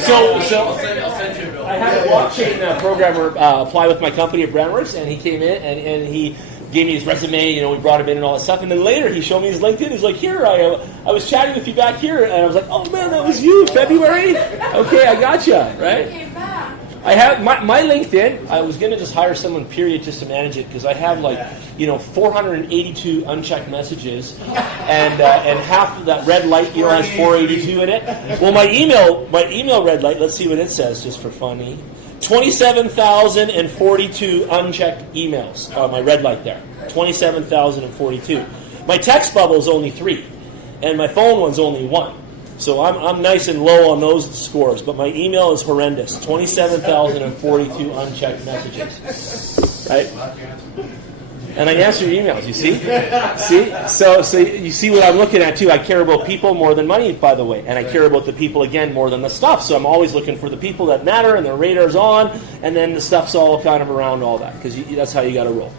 So I'll send you a bill. I had a blockchain programmer apply with my company at Brandworks, and he came in and he gave me his resume. We brought him in and all that stuff. And then later he showed me his LinkedIn. He's like, "Here, I was chatting with you back here," and I was like, "Oh man, that was you, February." Okay, I gotcha. Right. Came back. I have my LinkedIn. I was going to just hire someone, period, just to manage it, because I have 482 unchecked messages, and half of that red light has 482 in it. Well, my email red light. Let's see what it says, just for funny. 27,042 unchecked emails. My red light there. 27,042. My text bubble is only 3, and my phone one's only 1. So I'm nice and low on those scores, but my email is horrendous. 27,042 unchecked messages. Right? And I answer emails, you see? See? So you see what I'm looking at, too. I care about people more than money, by the way. And I care about the people, again, more than the stuff. So I'm always looking for the people that matter, and their radar's on, and then the stuff's all kind of around all that, because that's how you got to roll.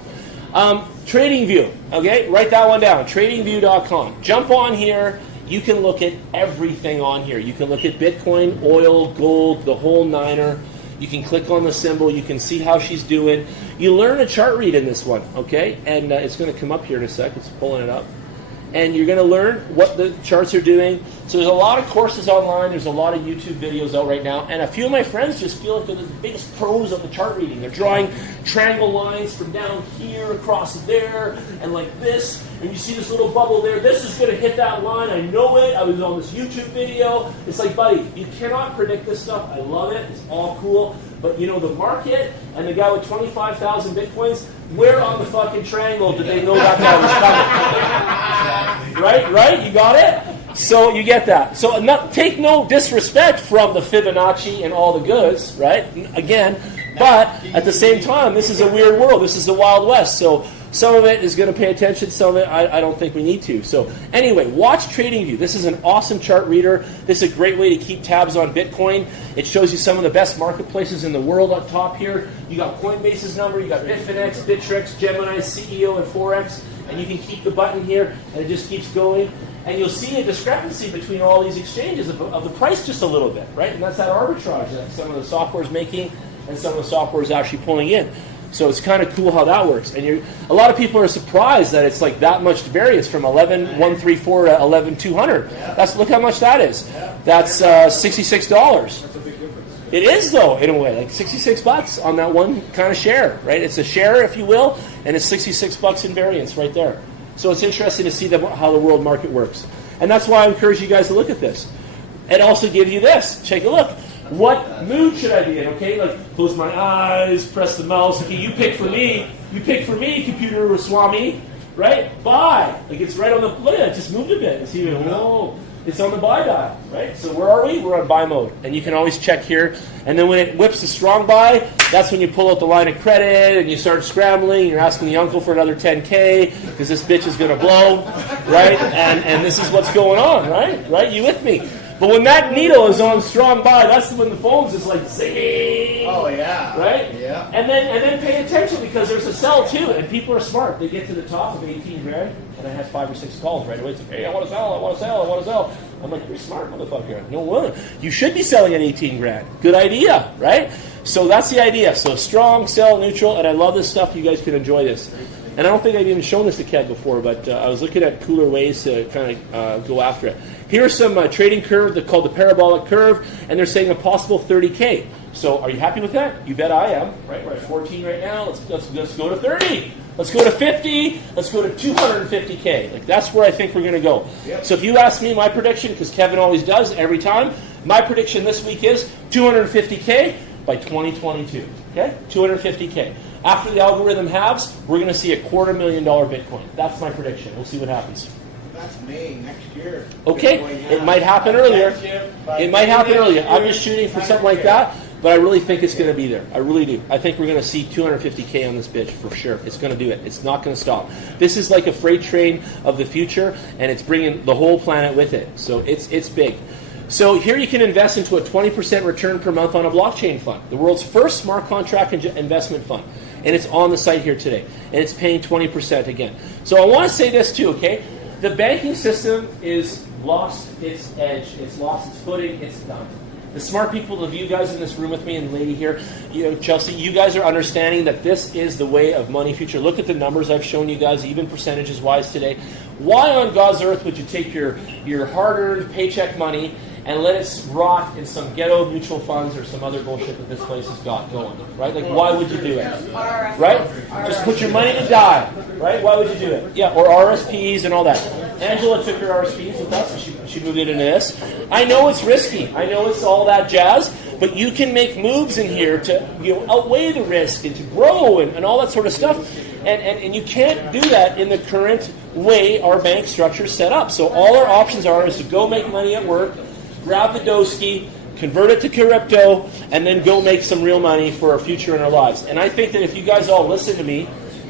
TradingView, okay? Write that one down, tradingview.com. Jump on here. You can look at everything on here. You can look at Bitcoin, oil, gold, the whole niner. You can click on the symbol. You can see how she's doing. You learn a chart read in this one, okay? And it's going to come up here in a sec. It's pulling it up. And you're going to learn what the charts are doing. So there's a lot of courses online. There's a lot of YouTube videos out right now. And a few of my friends just feel like they're the biggest pros of the chart reading. They're drawing triangle lines from down here across there and like this. And you see this little bubble there. This is going to hit that line. I know it. I was on this YouTube video. It's like, buddy, you cannot predict this stuff. I love it. It's all cool. But the market and the guy with 25,000 Bitcoins, where on the fucking triangle did they know that guy was coming? Right? You got it? So you get that. So take no disrespect from the Fibonacci and all the goods, right? Again, but at the same time, this is a weird world. This is the Wild West. So some of it is going to pay attention. Some of it, I don't think we need to. So anyway, watch TradingView. This is an awesome chart reader. This is a great way to keep tabs on Bitcoin. It shows you some of the best marketplaces in the world up top here. You got Coinbase's number. You got Bitfinex, Bittrex, Gemini, CEO, and Forex. And you can keep the button here, and it just keeps going. And you'll see a discrepancy between all these exchanges of the price just a little bit, right? And that's that arbitrage that some of the software is making and some of the software is actually pulling in. So it's kind of cool how that works. And a lot of people are surprised that it's like that much variance from 11,134 to 11,200. Look how much that is. That's $66. That's a big difference. It is, though, in a way, like $66 on that one kind of share, right? It's a share, if you will, and it's $66 in variance right there. So it's interesting to see how the world market works. And that's why I encourage you guys to look at this. It also gives you this. Take a look. What mood should I be in? Okay, like close my eyes, press the mouse. Okay, you pick for me. You pick for me, computer Swami. Right? Buy. Like it's right on the. Look at it. It just moved a bit. It's even. Whoa. It's on the buy dial. Right? So where are we? We're on buy mode, and you can always check here. And then when it whips the strong buy, that's when you pull out the line of credit and you start scrambling. You're asking the uncle for another 10K because this bitch is gonna blow. Right? And this is what's going on. Right? Right? You with me? But when that needle is on strong buy, that's when the phone's just like zing. Oh yeah. Right? Yeah. And then pay attention because there's a sell too, and people are smart. They get to the top of 18 grand, and I had 5 or 6 calls right away. It's like, hey, I want to sell, I want to sell, I want to sell. I'm like, you're smart, motherfucker. No woman. You should be selling at 18 grand. Good idea, right? So that's the idea. So strong, sell, neutral, and I love this stuff. You guys can enjoy this. And I don't think I've even shown this to Kev before, but I was looking at cooler ways to kind of go after it. Here's some trading curve they're called the parabolic curve, and they're saying a possible 30K. So are you happy with that? You bet I am. Right, we're at 14 right now. Let's go to 30. Let's go to 50. Let's go to 250K. Like, that's where I think we're going to go. Yep. So if you ask me my prediction, because Kevin always does every time, my prediction this week is 250K by 2022. Okay? 250K. After the algorithm halves, we're going to see $250,000 Bitcoin. That's my prediction. We'll see what happens. That's May next year. Okay? Bitcoin It half. might happen earlier. But It might happen next earlier. I'm year, just shooting for I something don't like care. that, but I really think it's going to be there. I really do. I think we're going to see 250K on this bitch for sure. It's going to do it. It's not going to stop. This is like a freight train of the future, and it's bringing the whole planet with it. So it's big. So here you can invest into a 20% return per month on a blockchain fund, the world's first smart contract investment fund. And it's on the site here today. And it's paying 20% again. So I want to say this too, okay? The banking system is lost its edge. It's lost its footing. It's done. The smart people of you guys in this room with me and the lady here, you know, Chelsea, you guys are understanding that this is the way of money future. Look at the numbers I've shown you guys, even percentages-wise today. Why on God's earth would you take your hard-earned paycheck money and let it rot in some ghetto mutual funds or some other bullshit that this place has got going, right? Like, why would you do it? Right? Just put your money to die, right? Why would you do it? Yeah, or RSPs and all that. Angela took her RSPs with us, and she moved it into this. I know it's risky. I know it's all that jazz, but you can make moves in here to outweigh the risk and to grow and all that sort of stuff. And you can't do that in the current way our bank structure is set up. So all our options is to go make money at work, grab the doski, convert it to crypto, and then go make some real money for our future in our lives. And I think that if you guys all listen to me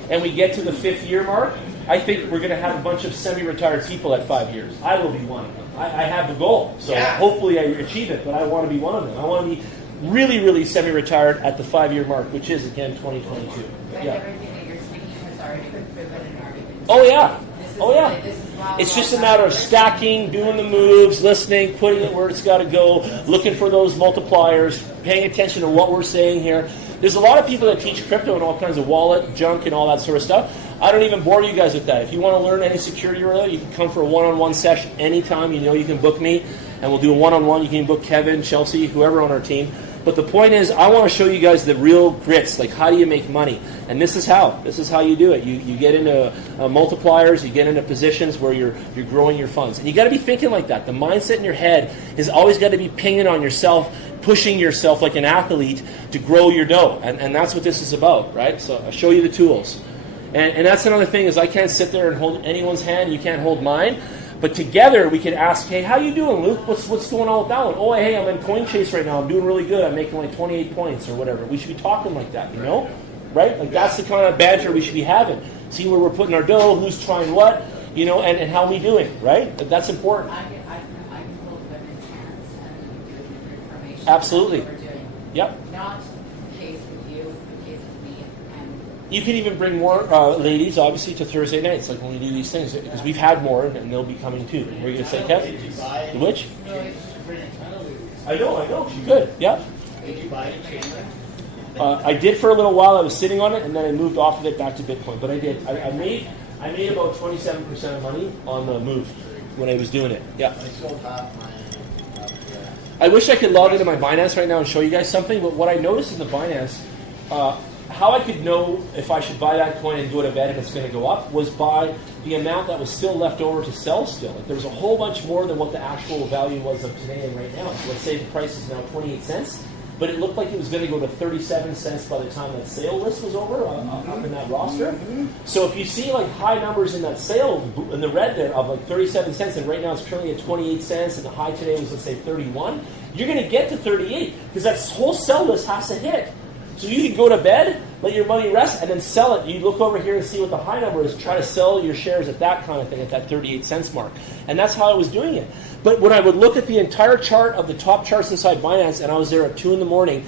and we get to the 5th year mark, I think we're going to have a bunch of semi-retired people at 5 years. I will be one of them. I have the goal, so hopefully I achieve it, but I want to be one of them. I want to be really, really semi-retired at the 5-year mark, which is, again, 2022. But Yeah. everything that you're speaking has already been proven and already been Oh, yeah. This is Oh, yeah. really- this is wild, It's just a wild matter of west. stacking, doing the moves, listening, putting it where it's got to go, looking for those multipliers, paying attention to what we're saying here. There's a lot of people that teach crypto and all kinds of wallet junk and all that sort of stuff. I don't even bore you guys with that. If you want to learn any security related, you can come for a one-on-one session anytime. You know you can book me, and we'll do a one-on-one. You can book Kevin, Chelsea, whoever on our team. But the point is, I want to show you guys the real grits, like how do you make money? And this is how. This is how you do it. You get into multipliers, you get into positions where you're growing your funds. And you got to be thinking like that. The mindset in your head has always got to be pinging on yourself, pushing yourself like an athlete to grow your dough. And that's what this is about, right? So I'll show you the tools. And that's another thing is I can't sit there and hold anyone's hand. You can't hold mine. But together we can ask, hey, how you doing, Luke? What's going on with that one? Oh, hey, I'm in CoinChase right now. I'm doing really good. I'm making like 28 points or whatever. We should be talking like that, you know? Right? Like that's the kind of banter we should be having. See where we're putting our dough, who's trying what, you know, and how we doing, right? That's important. I can hold women's hands and give information. Absolutely. About what we're doing. Yep. Not the case with you, the case with me, and You can even bring more ladies, obviously, to Thursday nights, like when we do these things, because we've had more, and they'll be coming too. What are you going to say, Did you Kev? buy it? Which? Bring a ton of ladies. I know, she could, yeah. Did you buy a chain link? I did for a little while. I was sitting on it, and then I moved off of it back to Bitcoin. But I did. I made about 27% of money on the move when I was doing it. Yeah. I sold half mine after that. I wish I could log into my Binance right now and show you guys something. But what I noticed in the Binance, how I could know if I should buy that coin and go to bed if it's going to go up, was by the amount that was still left over to sell still. Like there was a whole bunch more than what the actual value was of today and right now. So let's say the price is now 28 cents. But it looked like it was going to go to 37 cents by the time that sale list was over up in that roster. So if you see like high numbers in that sale, in the red there, of like 37 cents, and right now it's currently at 28 cents, and the high today was, let's say, 31, you're going to get to 38 because that whole sell list has to hit. So you can go to bed, let your money rest, and then sell it. You look over here and see what the high number is, try to sell your shares at that kind of thing, at that 38 cents mark. And that's how I was doing it. But when I would look at the entire chart of the top charts inside Binance, and I was there at 2 in the morning,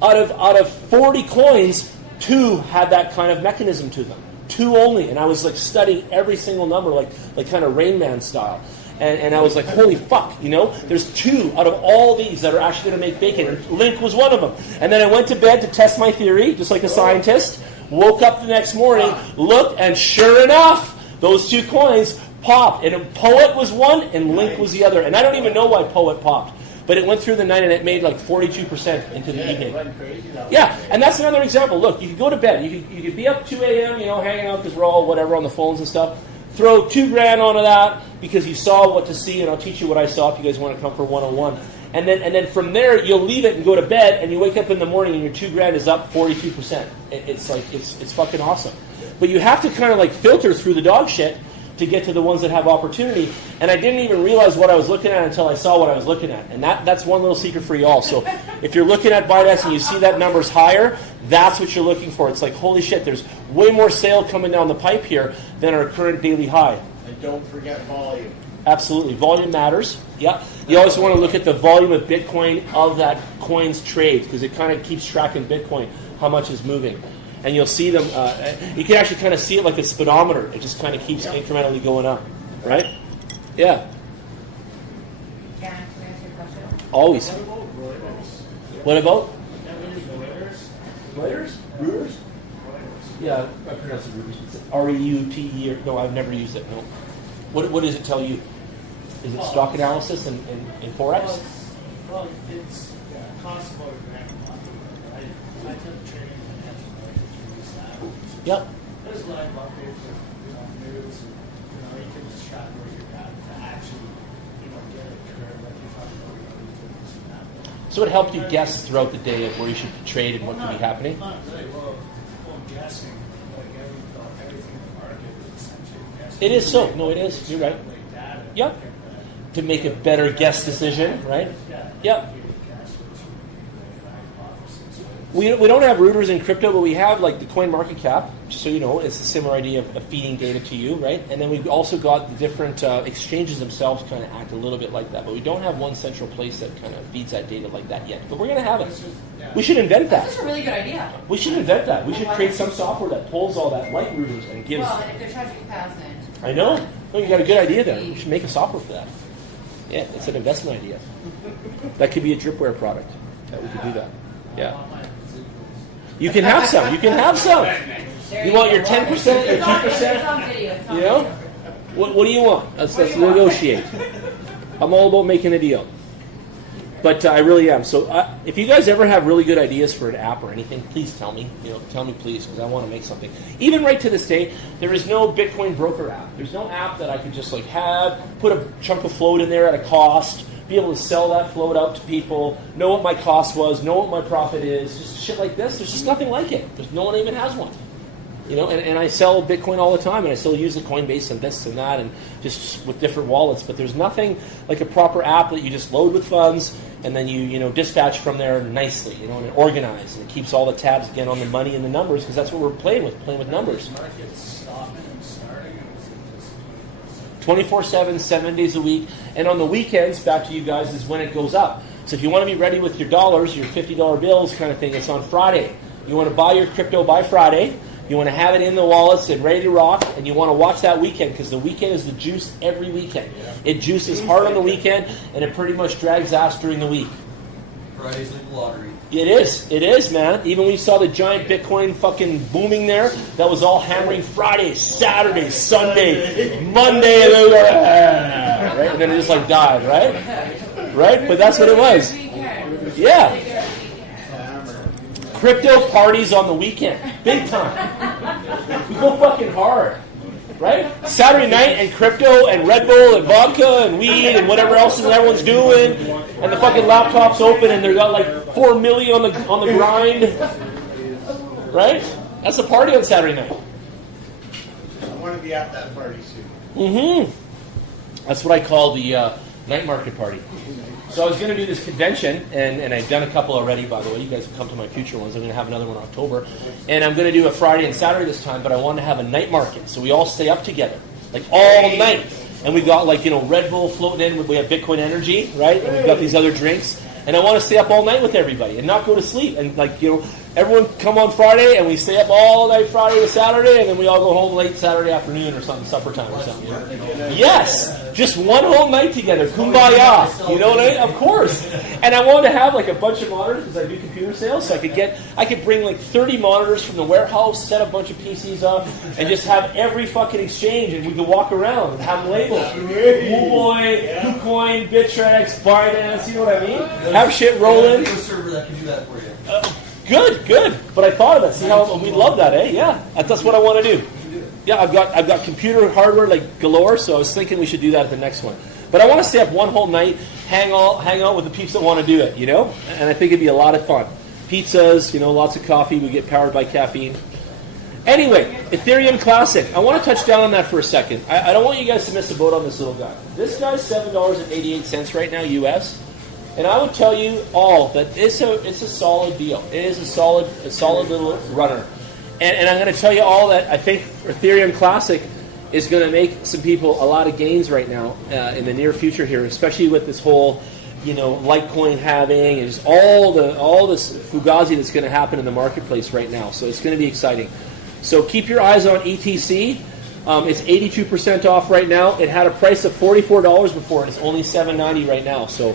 out of 40 coins, 2 had that kind of mechanism to them. 2 only. And I was like studying every single number, like kind of Rain Man style. And I was like, holy fuck, you know? There's 2 out of all these that are actually going to make bacon. And Link was one of them. And then I went to bed to test my theory, just like a scientist. Woke up the next morning, looked, and sure enough, those 2 coins popped. And Poet was one, and Link was the other. And I don't even know why Poet popped. But it went through the night and it made like 42% into the Yeah, evening. it went crazy that Yeah, way. and that's another example. Look, you could go to bed. You could be up 2 a.m., hanging out because we're all whatever on the phones and stuff. Throw $2,000 onto that because you saw what to see, and I'll teach you what I saw if you guys want to come for 101. And then from there, you'll leave it and go to bed, and you wake up in the morning and your $2,000 is up 42%. It's fucking awesome. But you have to kind of like filter through the dog shit to get to the ones that have opportunity. And I didn't even realize what I was looking at until I saw what I was looking at. And that's one little secret for y'all. So if you're looking at Bidex and you see that number's higher, that's what you're looking for. It's like, holy shit, there's way more sale coming down the pipe here than our current daily high. And don't forget volume. Absolutely. Volume matters. Yeah. You always want to look at the volume of Bitcoin of that coin's trade because it kind of keeps tracking Bitcoin, how much is moving. And you'll see them, you can actually kind of see it like a speedometer. It just kind of keeps incrementally going up. Right? Yeah. Can I answer your question? Always. What about Reuters? What about? Never use Reuters? Reuters? Reuters? Reuters. Yeah, I pronounce it Reuters. R-E-U-T-E. No, I've never used it. No. What does it tell you? Is it stock analysis and Forex? Well, it's cost about $1,000. I took training in financial markets for this time. Yep. There's live updates of news, and you can just track where you're at to actually, get a curve like you're talking about this and that. So it helped you guess throughout the day of where you should trade and what could be happening? Not really well guessing, like everything in the market is essentially guessing. It is so. No, it is. You're right. Like data. Yep. To make a better guess decision, right? Yep. We don't have routers in crypto, but we have like the coin market cap, just so you know, it's a similar idea of feeding data to you, right? And then we've also got the different exchanges themselves kind of act a little bit like that, but we don't have one central place that kind of feeds that data like that yet. But we're going to have it. We should invent That's that. just a really good idea. We should invent that. We should create some software that pulls all that like routers and gives. Well, and if they're charging 1,000. I know. No, you got a good idea there. We should make a software for that. Yeah, it's an investment idea. That could be a dripware product. That we could do that. Yeah. You can have some. You can have some. There You want your go. 10%, your It's on- 2%? It's on video. It's on You know? video. What do you want? Let's What do you want? negotiate. I'm all about making a deal. But I really am. So if you guys ever have really good ideas for an app or anything, please tell me. Tell me please, because I want to make something. Even right to this day, there is no Bitcoin broker app. There's no app that I could just like have, put a chunk of float in there at a cost, be able to sell that float out to people, know what my cost was, know what my profit is, just shit like this. There's just nothing like it. There's no one even has one. And I sell Bitcoin all the time, and I still use the Coinbase and this and that, and just with different wallets. But there's nothing like a proper app that you just load with funds, and then you dispatch from there nicely, and it organized, and it keeps all the tabs again on the money and the numbers, because that's what we're playing with numbers. Market's stopping and starting, and it's 24/7, 7 days a week, and on the weekends, back to you guys, is when it goes up. So if you want to be ready with your dollars, your $50 bills kind of thing, it's on Friday. You want to buy your crypto by Friday. You want to have it in the wallets and ready to rock, and you want to watch that weekend, because the weekend is the juice every weekend. It juices hard on the weekend, and it pretty much drags ass during the week. Friday's like the lottery. It is, man. Even when you saw the giant Bitcoin fucking booming there, that was all hammering Friday, Saturday, Sunday, Monday, and then, right? And then it just like died, right? Right? But that's what it was. Yeah. Crypto parties on the weekend. Big time. We go fucking hard. Right? Saturday night and crypto and Red Bull and vodka and weed and whatever else everyone's doing. And the fucking laptop's open and they've got like 4 million on the grind. Right? That's a party on Saturday night. I want to be at that party soon. Mm-hmm. That's what I call the night market party. So I was going to do this convention, and I've done a couple already, by the way. You guys have come to my future ones. I'm going to have another one in October. And I'm going to do a Friday and Saturday this time, but I want to have a night market. So we all stay up together, like all night. And we've got like, Red Bull floating in. We have Bitcoin Energy, right? And we've got these other drinks. And I want to stay up all night with everybody and not go to sleep. And Everyone come on Friday, and we stay up all night Friday to Saturday, and then we all go home late Saturday afternoon or something, supper time or something. Yes, just one whole night together, kumbaya. You know what I mean? Of course. And I wanted to have like a bunch of monitors because I do computer sales, so I could bring like 30 monitors from the warehouse, set a bunch of PCs up, and just have every fucking exchange, and we could walk around and have them labeled. WooBoy, KuCoin, Bittrex, Binance. You know what I mean? Have shit rolling. There's a server that can do that for you. Good. But I thought of it. See how we love that, eh? Yeah, that's what I want to do. Yeah, I've got computer hardware like galore, so I was thinking we should do that at the next one. But I want to stay up one whole night, hang out with the peeps that want to do it, you know? And I think it'd be a lot of fun. Pizzas, you know, lots of coffee. We get powered by caffeine. Anyway, Ethereum Classic. I want to touch down on that for a second. I don't want you guys to miss the boat on this little guy. This guy's $7.88 right now, US. And I would tell you all that it's a solid deal. It is a solid little runner. And I'm going to tell you all that I think Ethereum Classic is going to make some people a lot of gains right now in the near future here, especially with this whole, you know, Litecoin halving and just all this fugazi that's going to happen in the marketplace right now. So it's going to be exciting. So keep your eyes on ETC. It's 82% off right now. It had a price of $44 before, and it's only $7.90 right now. So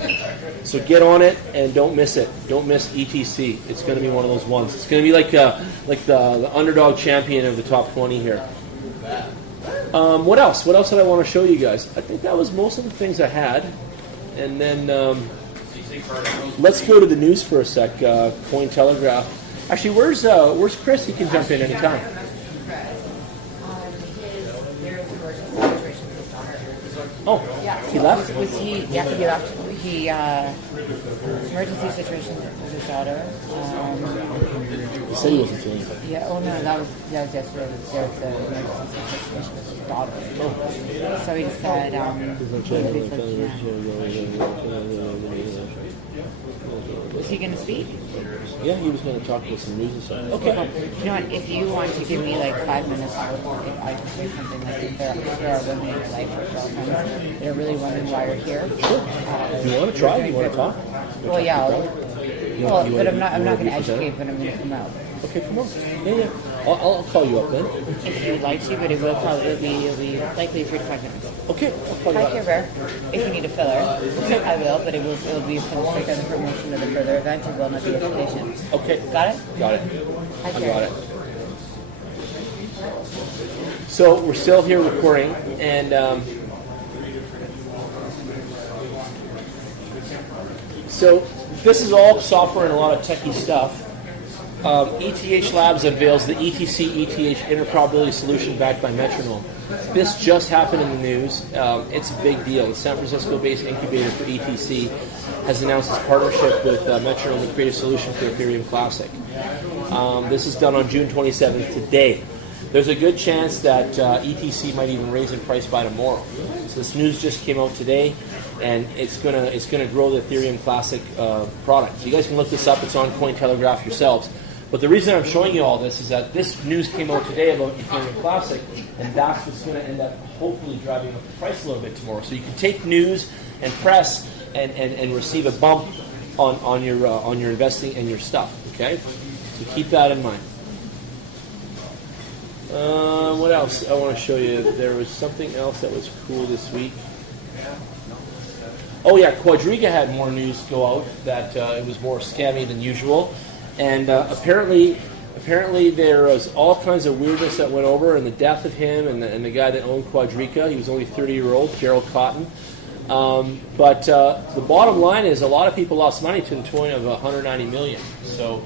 get on it and don't miss it. Don't miss ETC. It's going to be one of those ones. It's going to be like the underdog champion of the top 20 here. What else? What else did I want to show you guys? I think that was most of the things I had. And then let's go to the news for a sec. Cointelegraph. Actually, where's Chris? He can jump in anytime. Oh, Yeah. he left? Was he? Yeah, he left. He emergency situation with his daughter. He said he wasn't feeling good. Yeah. Oh no, that was yesterday. There was an emergency situation with his daughter. Oh. So he said, was he going to speak? Yeah, he was going to talk about some news and stuff. Okay. Well, you know what? If you want to give me like 5 minutes, I can say something like if there are women in your life or girlfriends that are really wondering why you're here. Sure. Do you want to try? Do you want to talk? Well, yeah. Well, you but wanna- I'm you not wanna going to be presented? educate, but I'm going to come out. Okay, come on. Yeah. I'll call you up then. If you'd like to, but it'll be likely 3 to 5 minutes. Okay, I'll call you Hi, up. Care Bear. If you need a filler, I will, but it will be for the sake of the promotion of the further event. It will not be a donation. Okay. Got it? Got it. Hi, I Care. got it. So we're still here recording, and so this is all software and a lot of techie stuff. ETH Labs unveils the ETC ETH interoperability solution backed by Metronome. This just happened in the news. It's a big deal. The San Francisco-based incubator for ETC has announced its partnership with Metronome to create a solution for Ethereum Classic. This is done on June 27th today. There's a good chance that ETC might even raise in price by tomorrow. So this news just came out today, and it's gonna grow the Ethereum Classic product. So you guys can look this up. It's on Cointelegraph yourselves. But the reason I'm showing you all this is that this news came out today about Ethereum Classic, and that's what's going to end up hopefully driving up the price a little bit tomorrow. So you can take news and press and receive a bump on your investing and your stuff. Okay, so keep that in mind. What else I want to show you? There was something else that was cool this week. Oh yeah, Quadriga had more news go out that it was more scammy than usual. And apparently there was all kinds of weirdness that went over, and the death of him and the guy that owned Quadriga. He was only 30-year-old, Gerald Cotton. But the bottom line is a lot of people lost money to the tune of $190 million. So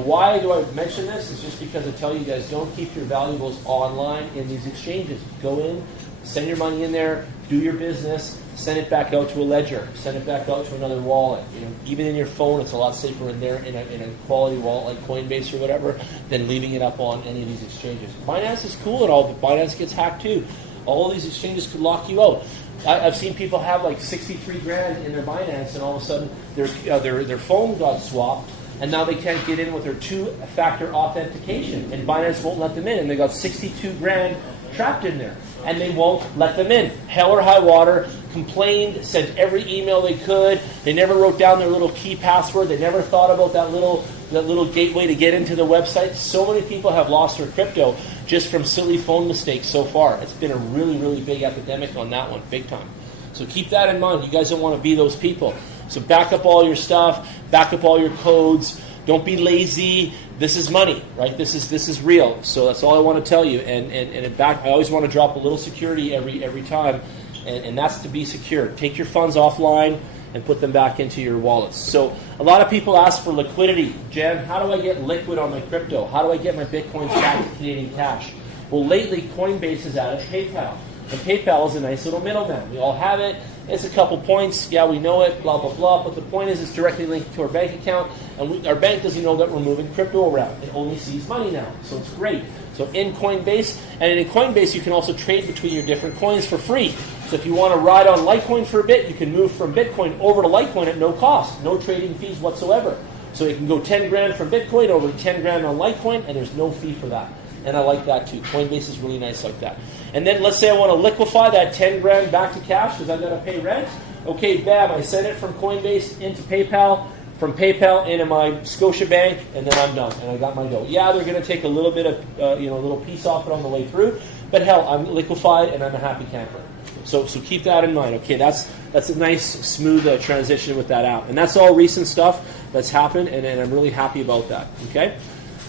why do I mention this? It's just because I tell you guys, don't keep your valuables online in these exchanges. Go in, send your money in there, do your business, send it back out to a ledger, send it back out to another wallet. You know, even in your phone, it's a lot safer in there in a quality wallet like Coinbase or whatever than leaving it up on any of these exchanges. Binance is cool and all, but Binance gets hacked too. All of these exchanges could lock you out. I've seen people have like 63 grand in their Binance, and all of a sudden their phone got swapped, and now they can't get in with their 2-factor authentication, and Binance won't let them in, and they got 62 grand trapped in there, and they won't let them in. Hell or high water, complained, sent every email they could. They never wrote down their little key password. They never thought about that little gateway to get into the website. So many people have lost their crypto just from silly phone mistakes so far. It's been a really, really big epidemic on that one, big time. So keep that in mind. You guys don't want to be those people. So back up all your stuff, back up all your codes. Don't be lazy. This is money, right? This is real. So that's all I want to tell you. And in back, I always want to drop a little security every time, and that's to be secure. Take your funds offline and put them back into your wallets. So a lot of people ask for liquidity. Jen, how do I get liquid on my crypto? How do I get my Bitcoins back to Canadian cash? Well, lately Coinbase has added PayPal. And PayPal is a nice little middleman. We all have it. It's a couple points. Yeah, we know it, blah, blah, blah. But the point is it's directly linked to our bank account. And our bank doesn't know that we're moving crypto around. It only sees money now. So it's great. So in Coinbase, and in Coinbase you can also trade between your different coins for free. So if you want to ride on Litecoin for a bit, you can move from Bitcoin over to Litecoin at no cost. No trading fees whatsoever. So you can go 10 grand from Bitcoin over to 10 grand on Litecoin, and there's no fee for that. And I like that too. Coinbase is really nice like that. And then let's say I want to liquefy that 10 grand back to cash because I've got to pay rent. Okay, bam, I send it from Coinbase into PayPal, from PayPal into my Scotiabank, and then I'm done. And I got my dough. Yeah, they're going to take a little bit of, a little piece off it on the way through. But hell, I'm liquefied and I'm a happy camper. So keep that in mind. Okay, that's a nice, smooth transition with that app. And that's all recent stuff that's happened, and I'm really happy about that. Okay?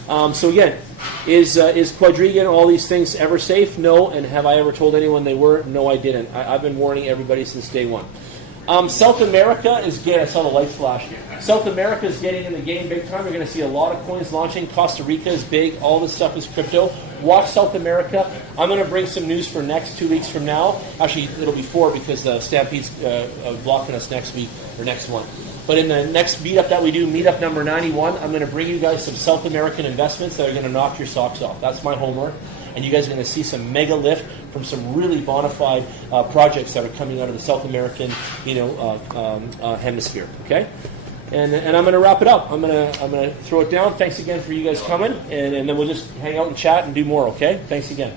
So again, is Quadriga and all these things ever safe? No. And have I ever told anyone they were? No, I didn't. I've been warning everybody since day one. South America is getting, I saw the lights flash. South America is getting in the game big time. We're going to see a lot of coins launching. Costa Rica is big. All this stuff is crypto. Watch South America. I'm going to bring some news for next 2 weeks from now. Actually, it'll be 4 because Stampede's blocking us next week or next one. But in the next meetup that we do, meetup number 91, I'm going to bring you guys some South American investments that are going to knock your socks off. That's my homework. And you guys are going to see some mega lift from some really bona fide projects that are coming out of the South American, hemisphere. Okay, and I'm going to wrap it up. I'm going to throw it down. Thanks again for you guys coming, and then we'll just hang out and chat and do more. Okay, thanks again.